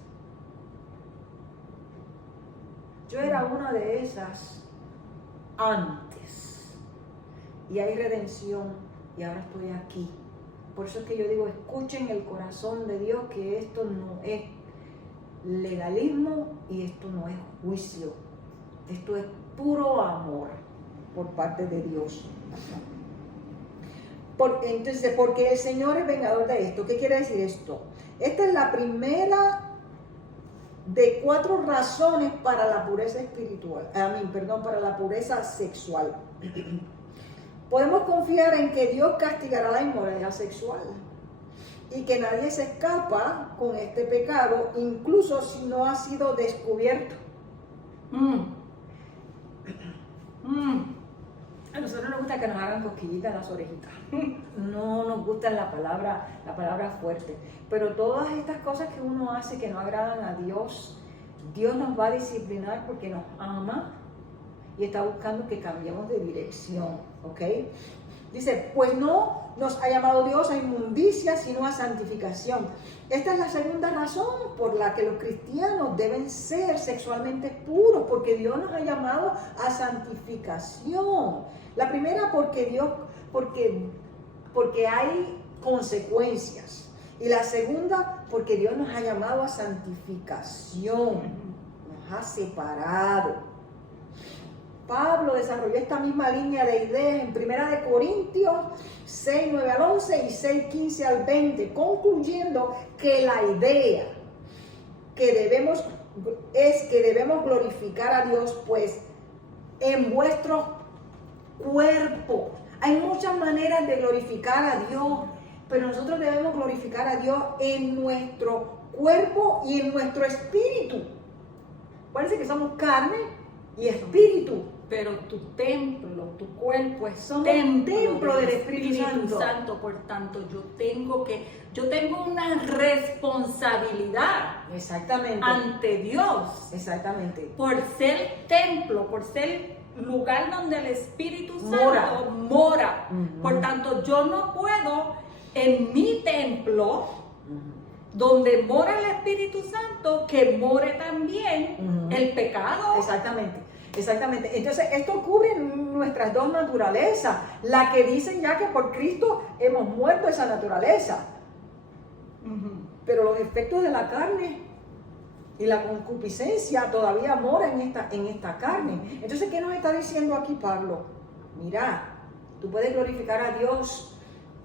Yo era una de esas antes. Y hay redención y ahora estoy aquí. Por eso es que yo digo, escuchen el corazón de Dios, que esto no es legalismo y esto no es juicio. Esto es puro amor por parte de Dios. Entonces, porque el Señor es vengador de esto. ¿Qué quiere decir esto? Esta es la primera de 4 razones para la pureza espiritual. Para la pureza sexual. Podemos confiar en que Dios castigará la inmoralidad sexual y que nadie se escapa con este pecado, incluso si no ha sido descubierto. A nosotros nos gusta que nos hagan cosquillitas en las orejitas. No nos gusta la palabra fuerte. Pero todas estas cosas que uno hace que no agradan a Dios, Dios nos va a disciplinar porque nos ama y está buscando que cambiemos de dirección, ¿ok? Dice, pues no nos ha llamado Dios a inmundicia, sino a santificación. Esta es la segunda razón por la que los cristianos deben ser sexualmente puros, porque Dios nos ha llamado a santificación. La primera porque hay consecuencias. Y la segunda porque Dios nos ha llamado a santificación, nos ha separado. Pablo desarrolló esta misma línea de ideas en 1 Corintios 6, 9 al 11 y 6, 15 al 20, concluyendo que la idea que debemos es que debemos glorificar a Dios, pues, en vuestro cuerpo. Hay muchas maneras de glorificar a Dios, pero nosotros debemos glorificar a Dios en nuestro cuerpo y en nuestro espíritu. Parece que somos carne y espíritu. Pero tu templo, tu cuerpo es Somos templo del Espíritu Santo. Por tanto, yo tengo una responsabilidad Exactamente. ante Dios Exactamente. por ser templo, por ser lugar donde el Espíritu Santo mora. Ujú. Por tanto, yo no puedo en mi templo, donde mora el Espíritu Santo, que more también Ujú. el pecado. Exactamente. Exactamente. Entonces, esto cubre nuestras dos naturalezas. La que dicen ya que por Cristo hemos muerto esa naturaleza. Ujú. Pero los efectos de la carne y la concupiscencia todavía moran en esta carne. Entonces, ¿qué nos está diciendo aquí Pablo? Mira, tú puedes glorificar a Dios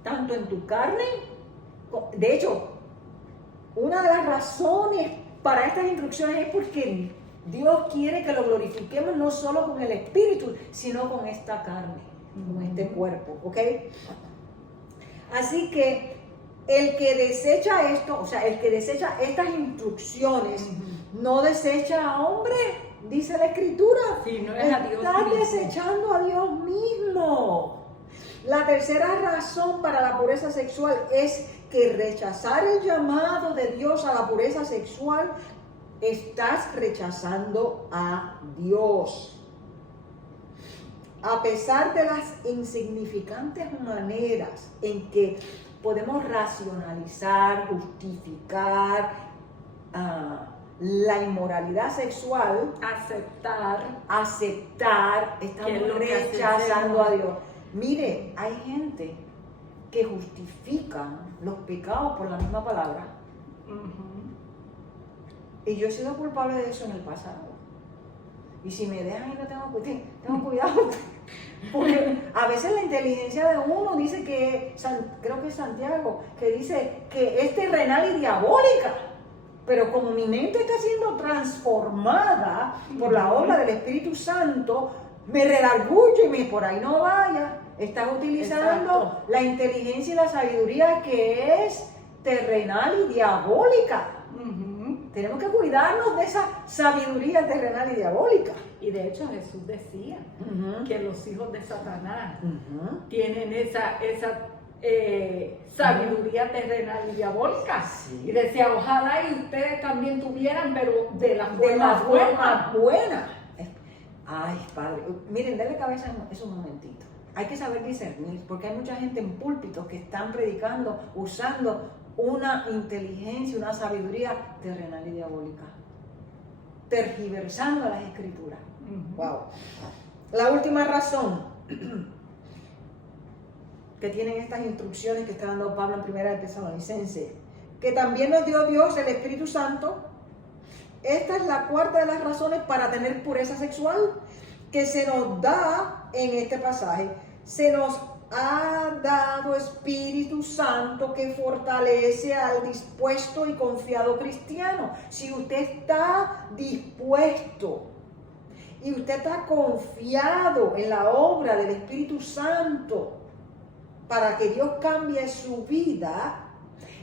tanto en tu carne. De hecho, una de las razones para estas instrucciones es porque Dios quiere que lo glorifiquemos no solo con el espíritu, sino con esta carne, con este cuerpo, ¿ok? Así que el que desecha esto, o sea, el que desecha estas instrucciones, no desecha a hombre, dice la Escritura. Sí, no es a Dios Está mismo. desechando a Dios mismo. La tercera razón para la pureza sexual es que rechazar el llamado de Dios a la pureza sexual, estás rechazando a Dios. A pesar de las insignificantes maneras en que podemos racionalizar, justificar la inmoralidad sexual, aceptar, estamos rechazando a Dios. Mire, hay gente que justifica los pecados por la misma palabra. Y yo he sido culpable de eso en el pasado. Y si me dejan y no tengo cuidado. Porque a veces la inteligencia de uno dice que, creo que es Santiago, que dice que es terrenal y diabólica. Pero como mi mente está siendo transformada por la obra del Espíritu Santo, me redarguyo y me por ahí no vaya. Estás utilizando la inteligencia y la sabiduría que es terrenal y diabólica. Tenemos que cuidarnos de esa sabiduría terrenal y diabólica. Y de hecho Jesús decía que los hijos de Satanás tienen esa sabiduría terrenal y diabólica. Sí. Y decía, ojalá y ustedes también tuvieran, pero de la forma buena. Ay, Padre, miren, denle cabeza eso un momentito. Hay que saber discernir, porque hay mucha gente en púlpitos que están predicando usando una inteligencia, una sabiduría terrenal y diabólica, tergiversando las escrituras. Wow. La última razón que tienen estas instrucciones que está dando Pablo en Primera de Tesalonicenses, que también nos dio Dios el Espíritu Santo. Esta es la cuarta de las razones para tener pureza sexual que se nos da en este pasaje. Se nos ha dado Espíritu Santo que fortalece al dispuesto y confiado cristiano. Si usted está dispuesto y usted está confiado en la obra del Espíritu Santo para que Dios cambie su vida,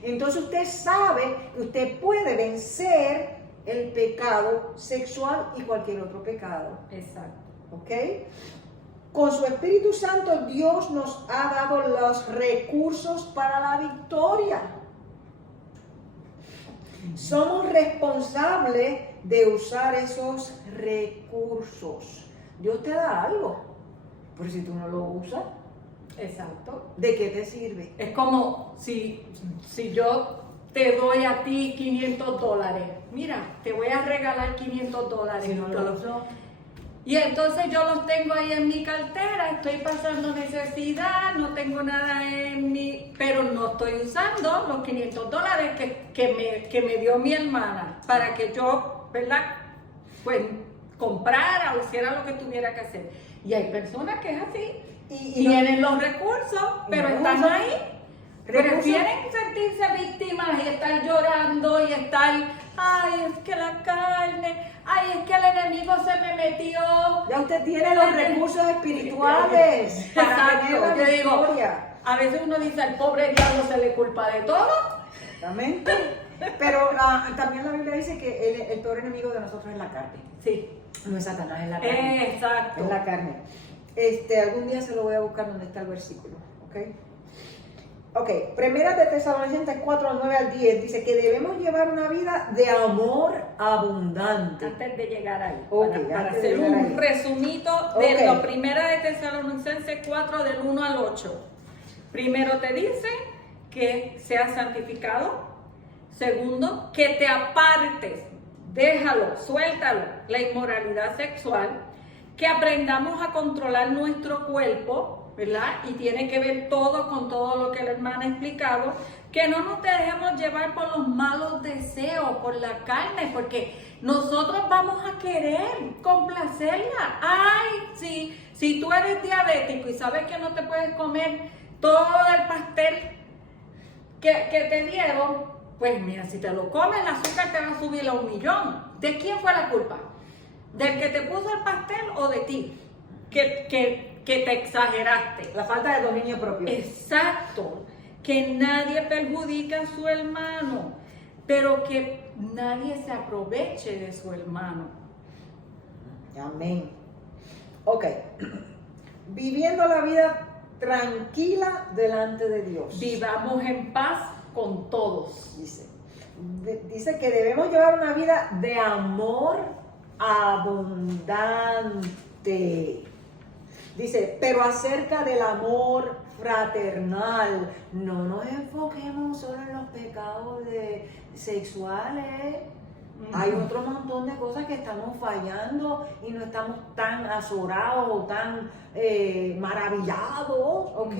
entonces usted sabe que usted puede vencer el pecado sexual y cualquier otro pecado. Exacto. ¿Ok? Con su Espíritu Santo Dios nos ha dado los recursos para la victoria. Somos responsables de usar esos recursos. Dios te da algo, pero si tú no lo usas, Exacto. ¿de qué te sirve? Es como si yo te doy a ti $500. Mira, te voy a regalar $500. Si no lo uso, Y entonces yo los tengo ahí en mi cartera, estoy pasando necesidad, no tengo nada en mi... pero no estoy usando los $500 que me dio mi hermana para que yo, ¿verdad? Pues comprara o hiciera lo que tuviera que hacer. Y hay personas que es así, tienen los recursos, pero están ahí. Prefieren sentirse víctimas y estar llorando y estar, ay, es que la carne, ay, es que el enemigo se me metió. Ya usted tiene los recursos espirituales para tener la Yo digo, victoria. a veces uno dice, al pobre diablo se le culpa de todo. Exactamente. Pero también la Biblia dice que el peor enemigo de nosotros es la carne. Sí. No es Satanás, es la carne. Exacto. Es la carne. Algún día se lo voy a buscar donde está el versículo. Ok, Primera de Tesalonicenses 4, 9 al 10 dice que debemos llevar una vida de amor abundante. Antes de llegar ahí, Okay, para antes de hacer llegar un ahí. resumito de la Primera de Tesalonicenses 4 del 1 al 8. Primero te dice que seas santificado. Segundo, que te apartes, déjalo, suéltalo, la inmoralidad sexual. Que aprendamos a controlar nuestro cuerpo, ¿verdad? Y tiene que ver todo con todo lo que el hermano ha explicado. Que no nos dejemos llevar por los malos deseos, por la carne, porque nosotros vamos a querer complacerla. Ay, si tú eres diabético y sabes que no te puedes comer todo el pastel que te dieron, pues mira, si te lo comes, el azúcar te va a subir a 1.000.000. ¿De quién fue la culpa? ¿Del que te puso el pastel o de ti? Que te exageraste. La falta de dominio propio. Exacto. Que nadie perjudique a su hermano, pero que nadie se aproveche de su hermano. Amén. Ok. Viviendo la vida tranquila delante de Dios. Vivamos en paz con todos. Dice que debemos llevar una vida de amor abundante. Dice, pero acerca del amor fraternal, no nos enfoquemos solo en los pecados sexuales. Hay otro montón de cosas que estamos fallando y no estamos tan azorados o tan maravillados, ¿ok?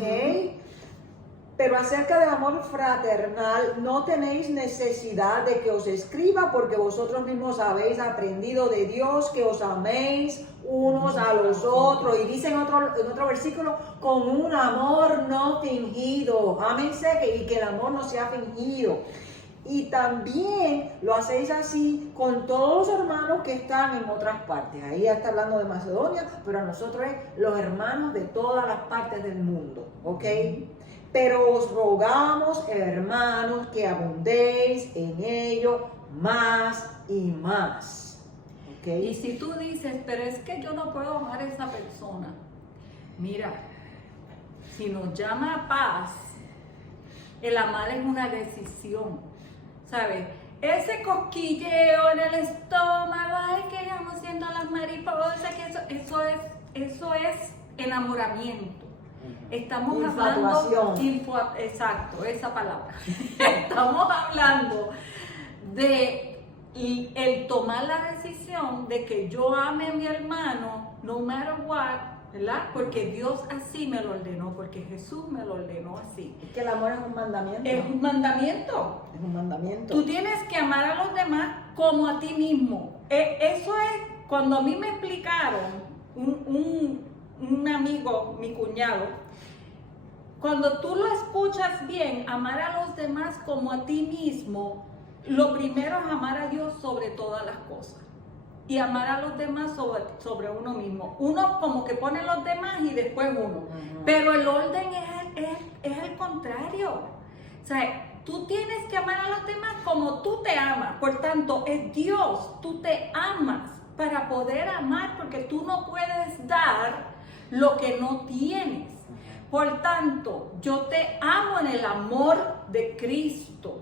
Pero acerca del amor fraternal, no tenéis necesidad de que os escriba, porque vosotros mismos habéis aprendido de Dios que os améis unos a los otros. Y dice en otro versículo, con un amor no fingido. Ámense y que el amor no sea fingido. Y también lo hacéis así con todos los hermanos que están en otras partes. Ahí ya está hablando de Macedonia, pero a nosotros es los hermanos de todas las partes del mundo, ¿ok? Pero os rogamos, hermanos, que abundéis en ello más y más. ¿Okay? Y si tú dices, pero es que yo no puedo amar a esa persona, mira, si nos llama a paz, el amar es una decisión, ¿sabes? Ese cosquilleo en el estómago, ay, que vamos siendo las mariposas, que eso es enamoramiento. Estamos hablando, exacto, esa palabra. Estamos hablando de el tomar la decisión de que yo ame a mi hermano, no matter what, ¿verdad? Porque Dios así me lo ordenó, porque Jesús me lo ordenó así. Es que el amor es un mandamiento. Es un mandamiento. Es un mandamiento. Tú tienes que amar a los demás como a ti mismo. Eso es, cuando a mí me explicaron, un amigo, mi cuñado, cuando tú lo escuchas bien, amar a los demás como a ti mismo, lo primero es amar a Dios sobre todas las cosas. Y amar a los demás sobre uno mismo. Uno como que pone los demás y después uno. Pero el orden es el contrario. O sea, tú tienes que amar a los demás como tú te amas. Por tanto, es Dios, tú te amas para poder amar, porque tú no puedes dar lo que no tienes. Por tanto, yo te amo en el amor de Cristo,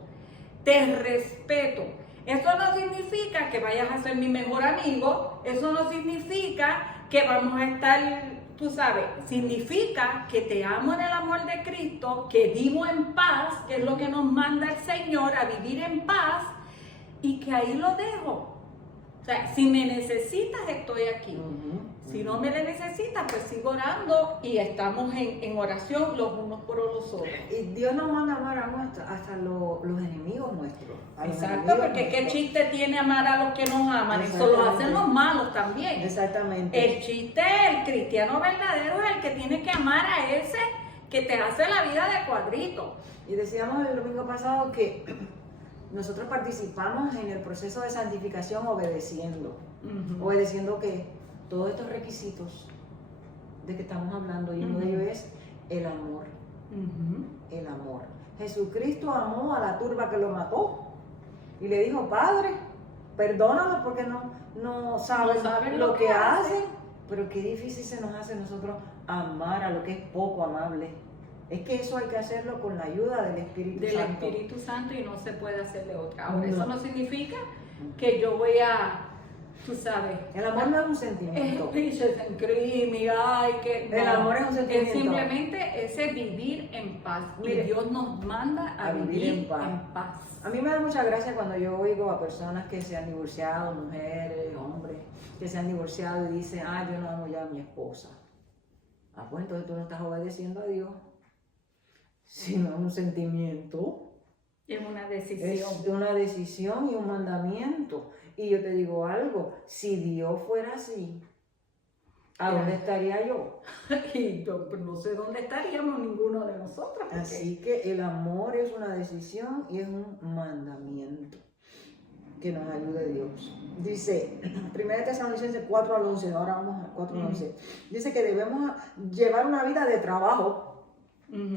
te respeto. Eso no significa que vayas a ser mi mejor amigo, eso no significa que vamos a estar, tú sabes, significa que te amo en el amor de Cristo, que vivo en paz, que es lo que nos manda el Señor, a vivir en paz, y que ahí lo dejo. O sea, si me necesitas, estoy aquí. Si no me necesitas, pues sigo orando y estamos en oración los unos por los otros. Y Dios nos manda a amar hasta los enemigos nuestros. Exacto, porque qué chiste tiene amar a los que nos aman. Eso lo hacen los malos también. Exactamente. El chiste, el cristiano verdadero es el que tiene que amar a ese que te hace la vida de cuadrito. Y decíamos el domingo pasado que nosotros participamos en el proceso de santificación obedeciendo. Ujú. Obedeciendo que todos estos requisitos de que estamos hablando, y uno de ellos es el amor. Ujú. El amor. Jesucristo amó a la turba que lo mató y le dijo, Padre, perdónalo porque no saben lo que hacen. Pero qué difícil se nos hace a nosotros amar a lo que es poco amable. Es que eso hay que hacerlo con la ayuda del Espíritu Santo. Del Espíritu Santo, y no se puede hacer de otra. Ahora, No. eso no significa que yo voy a, tú sabes, El amor no es un sentimiento. Peaches and cream y ay, que El amor es un sentimiento. Es simplemente ese vivir en paz. Mire, y Dios nos manda a vivir en paz. A mí me da mucha gracia cuando yo oigo a personas que se han divorciado, mujeres, hombres, que se han divorciado y dicen, yo no amo ya a mi esposa. Pues entonces tú no estás obedeciendo a Dios, sino a un sentimiento. Es una decisión. Es una decisión y un mandamiento. Y yo te digo algo, si Dios fuera así, ¿a dónde estaría yo? Y no sé dónde estaríamos ninguno de nosotros. Porque... Así que el amor es una decisión y es un mandamiento que nos ayude Dios. Dice, 1 Tesalonicenses 4 al 11, ahora vamos a 4 al 11. Dice que debemos llevar una vida de trabajo.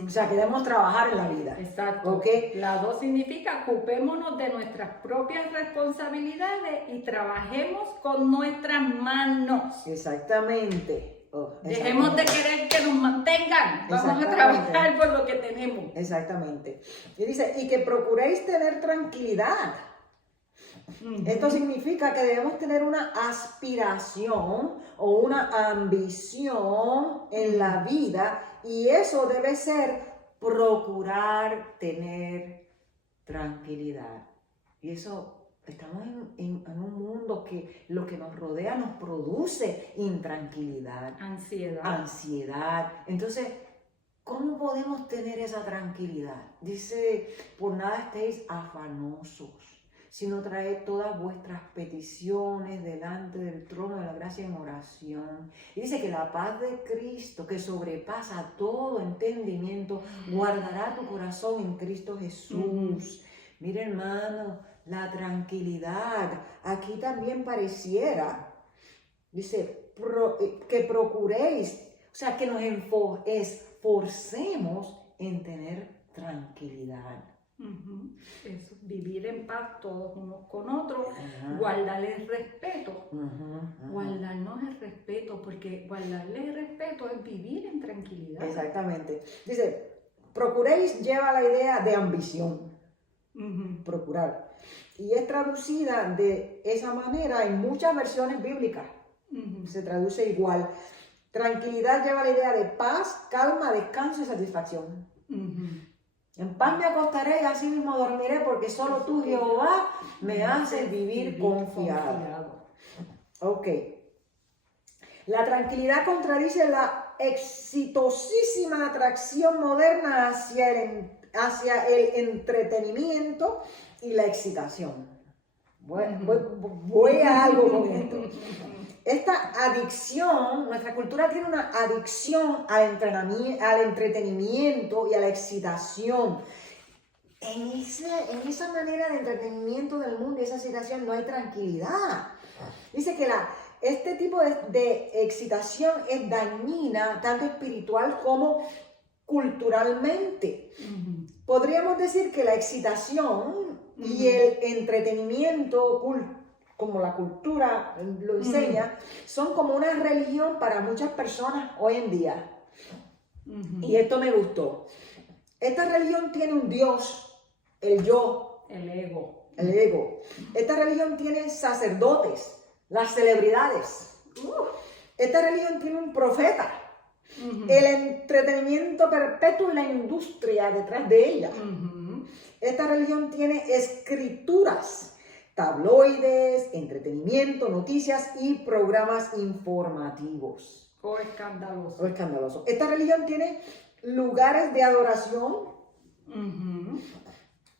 O sea, que debemos trabajar en la vida. Exacto. ¿Okay? La 2 significa ocupémonos de nuestras propias responsabilidades y trabajemos con nuestras manos. Exactamente. Dejemos de querer que nos mantengan. Vamos a trabajar por lo que tenemos. Exactamente. Y dice, y que procuréis tener tranquilidad. Esto significa que debemos tener una aspiración o una ambición en la vida, y eso debe ser procurar tener tranquilidad. Y eso, estamos en un mundo que lo que nos rodea nos produce intranquilidad, ansiedad. Entonces, ¿cómo podemos tener esa tranquilidad? Dice, por nada estéis afanosos, sino traed todas vuestras peticiones delante del trono de la gracia en oración. Y dice que la paz de Cristo, que sobrepasa todo entendimiento, guardará tu corazón en Cristo Jesús. Mira, hermano, la tranquilidad. Aquí también pareciera, dice, que procuréis, o sea, que nos esforcemos en tener tranquilidad. Eso, vivir en paz todos unos con otros, guardarle el respeto, guardarnos el respeto, porque guardarle el respeto es vivir en tranquilidad. Exactamente. Dice, procuréis lleva la idea de ambición, procurar, y es traducida de esa manera en muchas versiones bíblicas, se traduce igual. Tranquilidad lleva la idea de paz, calma, descanso y satisfacción. En paz me acostaré y así mismo dormiré, porque solo tú, Jehová, me haces vivir confiado. Ok. La tranquilidad contradice la exitosísima atracción moderna hacia el entretenimiento y la excitación. Voy a algo con esto. Esta adicción, nuestra cultura tiene una adicción al entretenimiento y a la excitación. En esa manera de entretenimiento del mundo y esa excitación no hay tranquilidad. Dice que este tipo de excitación es dañina, tanto espiritual como culturalmente. Podríamos decir que la excitación y el entretenimiento como la cultura lo enseña, son como una religión para muchas personas hoy en día. Y esto me gustó. Esta religión tiene un Dios, el yo, el ego. Esta religión tiene sacerdotes, las celebridades. Esta religión tiene un profeta. El entretenimiento perpetuo y la industria detrás de ella. Esta religión tiene escrituras, tabloides, entretenimiento, noticias y programas informativos. O escandaloso. Esta religión tiene lugares de adoración,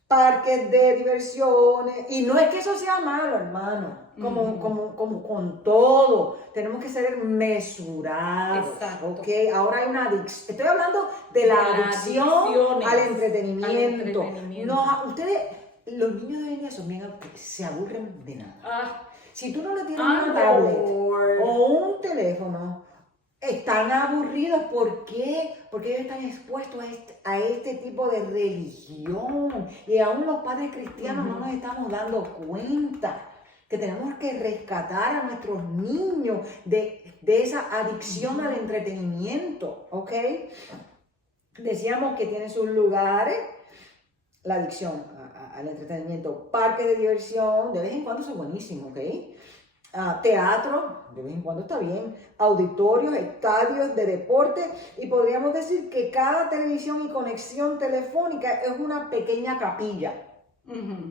parques de diversiones, y no es que eso sea malo, hermano, como con todo, tenemos que ser mesurados. ¿Okay? Ahora hay una adicción, estoy hablando de la adicción al entretenimiento. No, ustedes los niños de hoy en día son bien, se aburren de nada. Ah, Si tú no le tienes una tablet o un teléfono, están aburridos. ¿Por qué? Porque ellos están expuestos a este tipo de religión. Y aún los padres cristianos no nos estamos dando cuenta que tenemos que rescatar a nuestros niños de esa adicción al entretenimiento, ¿ok? Decíamos que tiene sus lugares, la adicción al entretenimiento, parques de diversión, de vez en cuando es buenísimo, ¿ok? Teatro, de vez en cuando está bien, auditorios, estadios de deporte, y podríamos decir que cada televisión y conexión telefónica es una pequeña capilla.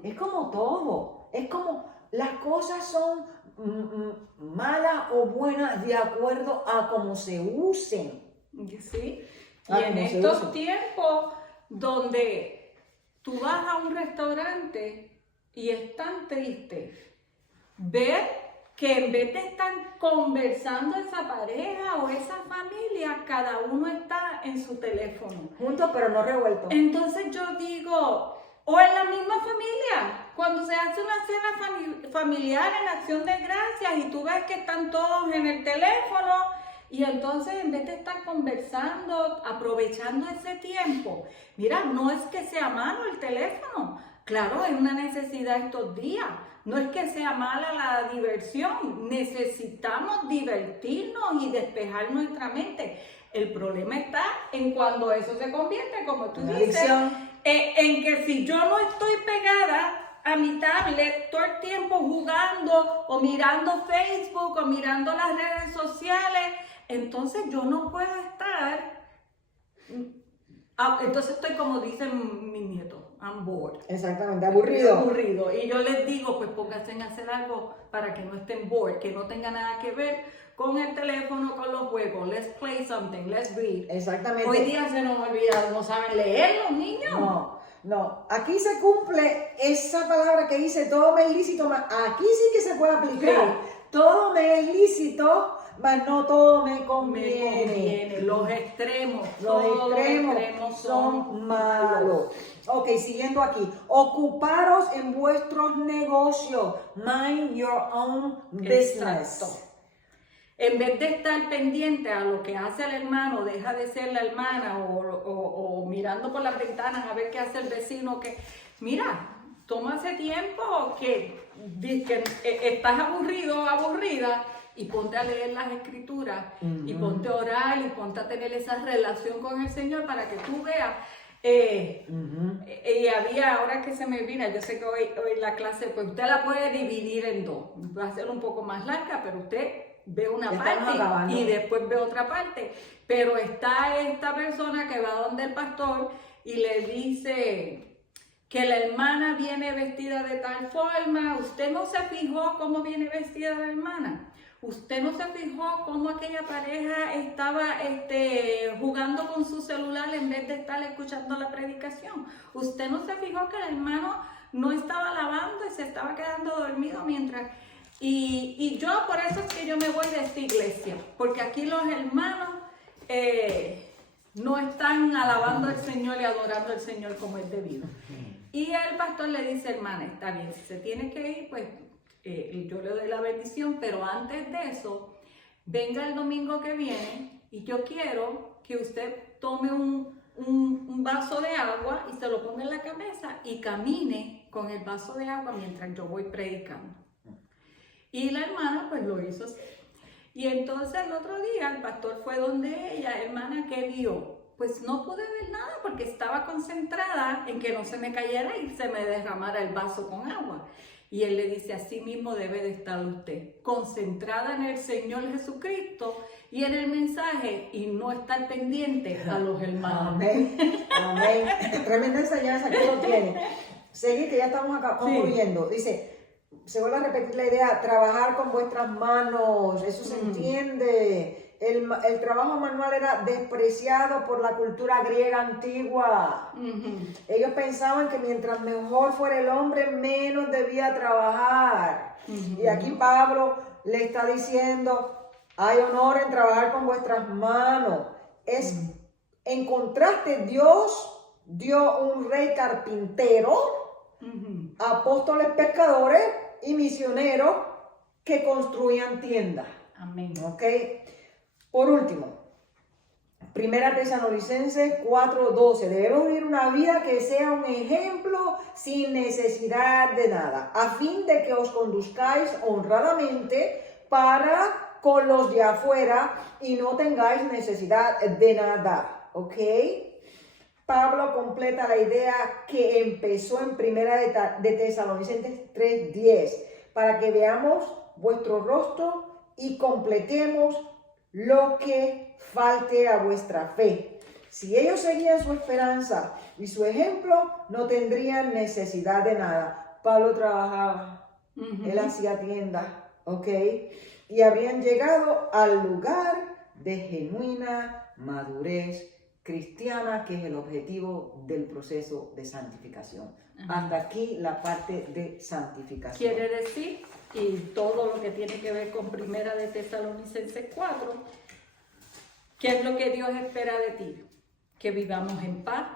Es como todo, es como las cosas son malas o buenas de acuerdo a cómo se usen. Sí. Y en estos tiempos donde tú vas a un restaurante y es tan triste ver que en vez de estar conversando esa pareja o esa familia, cada uno está en su teléfono. Juntos pero no revueltos. Entonces yo digo, o en la misma familia, cuando se hace una cena familiar en Acción de Gracias y tú ves que están todos en el teléfono, y entonces en vez de estar conversando, aprovechando ese tiempo, mira, no es que sea malo el teléfono, claro, es una necesidad estos días. No es que sea mala la diversión, necesitamos divertirnos y despejar nuestra mente. El problema está en cuando eso se convierte, como tú dices, en que si yo no estoy pegada a mi tablet todo el tiempo jugando o mirando Facebook o mirando las redes sociales, entonces yo no puedo estar... Entonces estoy como dicen mis nietos, I'm bored. Exactamente, aburrido. Aburrido. Y yo les digo, pues pónganse a hacer algo para que no estén bored, que no tenga nada que ver con el teléfono, con los juegos. Let's play something, let's read. Exactamente. Hoy día se nos olvida, no saben leer los niños. No. Aquí se cumple esa palabra que dice, todo me es lícito, aquí sí que se puede aplicar. Sí. Todo me es lícito, mas no todo me conviene. Los extremos son malos. Ok, siguiendo aquí. Ocuparos en vuestros negocios. Mind your own business. Exacto. En vez de estar pendiente a lo que hace el hermano, deja de ser la hermana o mirando por las ventanas a ver qué hace el vecino. Mira, toma ese tiempo que estás aburrido o aburrida y ponte a leer las escrituras y ponte a orar y ponte a tener esa relación con el Señor para que tú veas. Y había, ahora que se me vino, yo sé que hoy la clase, pues usted la puede dividir en dos. Va a ser un poco más larga, pero usted ve una parte y después ve otra parte. Pero está esta persona que va donde el pastor y le dice que la hermana viene vestida de tal forma. ¿Usted no se fijó cómo viene vestida la hermana? ¿Usted no se fijó cómo aquella pareja estaba jugando con su celular en vez de estar escuchando la predicación? ¿Usted no se fijó que el hermano no estaba lavando y se estaba quedando dormido mientras... Y yo por eso es que yo me voy de esta iglesia, porque aquí los hermanos no están alabando al Señor y adorando al Señor como es debido. Y el pastor le dice, hermana, está bien, si se tiene que ir, pues yo le doy la bendición, pero antes de eso, venga el domingo que viene y yo quiero que usted tome un vaso de agua y se lo ponga en la cabeza y camine con el vaso de agua mientras yo voy predicando. Y la hermana pues lo hizo así. Y entonces el otro día el pastor fue donde ella, hermana, ¿qué vio? Pues no pude ver nada porque estaba concentrada en que no se me cayera y se me derramara el vaso con agua. Y él le dice, así mismo debe de estar usted, concentrada en el Señor Jesucristo y en el mensaje y no estar pendiente a los hermanos. Amén, amén. Tremenda enseñanza que lo tiene. Seguí, que ya estamos acá concluyendo. Dice, se vuelve a repetir la idea, trabajar con vuestras manos, eso se entiende. El trabajo manual era despreciado por la cultura griega antigua. Ellos pensaban que mientras mejor fuera el hombre, menos debía trabajar. Y aquí Pablo le está diciendo, hay honor en trabajar con vuestras manos. En contraste, Dios dio un rey carpintero Ujú. apóstoles, pescadores y misioneros que construían tiendas. Amén. ¿Ok? Por último, Primera Tesalonicenses 4:12. Debemos vivir una vida que sea un ejemplo sin necesidad de nada, a fin de que os conduzcáis honradamente para con los de afuera y no tengáis necesidad de nada. ¿Ok? Pablo completa la idea que empezó en Primera de Tesalonicenses 3:10, para que veamos vuestro rostro y completemos lo que falte a vuestra fe. Si ellos seguían su esperanza y su ejemplo, no tendrían necesidad de nada. Pablo trabajaba, él hacía tiendas, ¿ok? Y habían llegado al lugar de genuina madurez cristiana, que es el objetivo del proceso de santificación. Hasta aquí la parte de santificación. Quiere decir, y todo lo que tiene que ver con Primera de Tesalonicenses 4, ¿qué es lo que Dios espera de ti? Que vivamos en paz,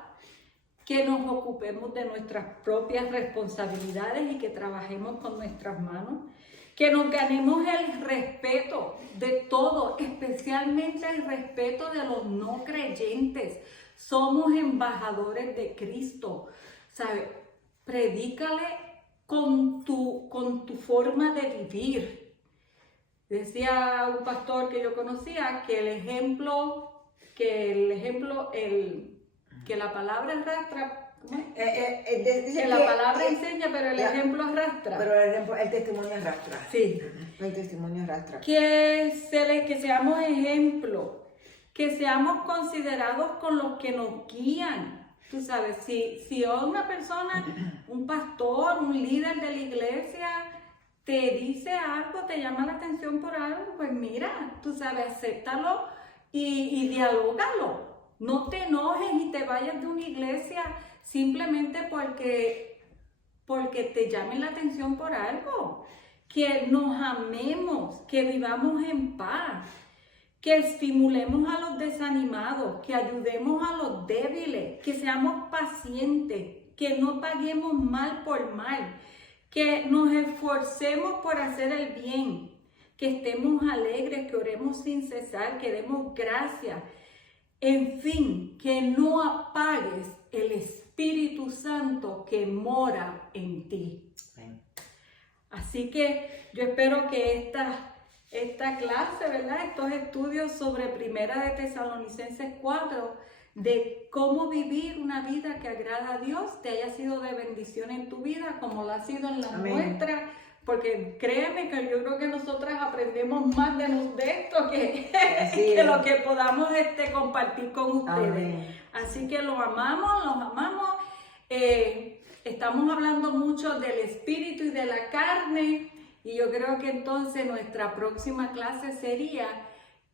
que nos ocupemos de nuestras propias responsabilidades y que trabajemos con nuestras manos, que nos ganemos el respeto de todos, especialmente el respeto de los no creyentes. Somos embajadores de Cristo, ¿sabes? Predícale con tu forma de vivir. Decía un pastor que yo conocía que la palabra arrastra, ¿cómo es? Que la palabra enseña, pero el ejemplo arrastra. Pero el testimonio arrastra. Sí. El testimonio arrastra. Que seamos ejemplos, que seamos considerados con los que nos guían. Tú sabes, si una persona, un pastor, un líder de la iglesia, te dice algo, te llama la atención por algo, pues mira, tú sabes, acéptalo y dialógalo. No te enojes y te vayas de una iglesia simplemente porque te llamen la atención por algo. Que nos amemos, que vivamos en paz, que estimulemos a los desanimados, que ayudemos a los débiles, que seamos pacientes, que no paguemos mal por mal, que nos esforcemos por hacer el bien, que estemos alegres, que oremos sin cesar, que demos gracias. En fin, que no apagues el Espíritu Santo que mora en ti. Amén. Así que yo espero que esta clase, ¿verdad? Estos estudios sobre Primera de Tesalonicenses 4, de cómo vivir una vida que agrada a Dios, te haya sido de bendición en tu vida, como lo ha sido en la nuestra. Porque créeme que yo creo que nosotras aprendemos más de esto que lo que podamos compartir con ustedes. Amén. Así que los amamos. Estamos hablando mucho del espíritu y de la carne, y yo creo que entonces nuestra próxima clase sería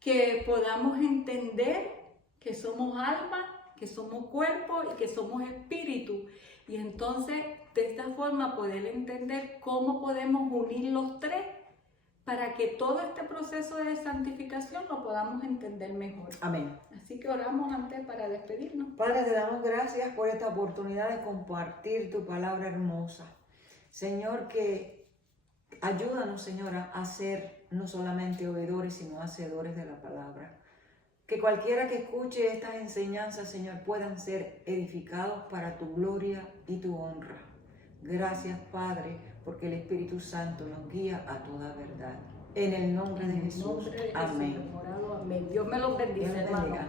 que podamos entender que somos alma, que somos cuerpo y que somos espíritu. Y entonces, de esta forma, poder entender cómo podemos unir los tres para que todo este proceso de santificación lo podamos entender mejor. Amén. Así que oramos antes para despedirnos. Padre, te damos gracias por esta oportunidad de compartir tu palabra hermosa. Señor, que ayúdanos, Señora, a ser no solamente oidores, sino hacedores de la palabra. Que cualquiera que escuche estas enseñanzas, Señor, puedan ser edificados para tu gloria y tu honra. Gracias, Padre, porque el Espíritu Santo nos guía a toda verdad. En el nombre de Jesús. En el nombre de Jesús, Amén. Amén. Dios me los bendice, Dios te hermano. bendiga.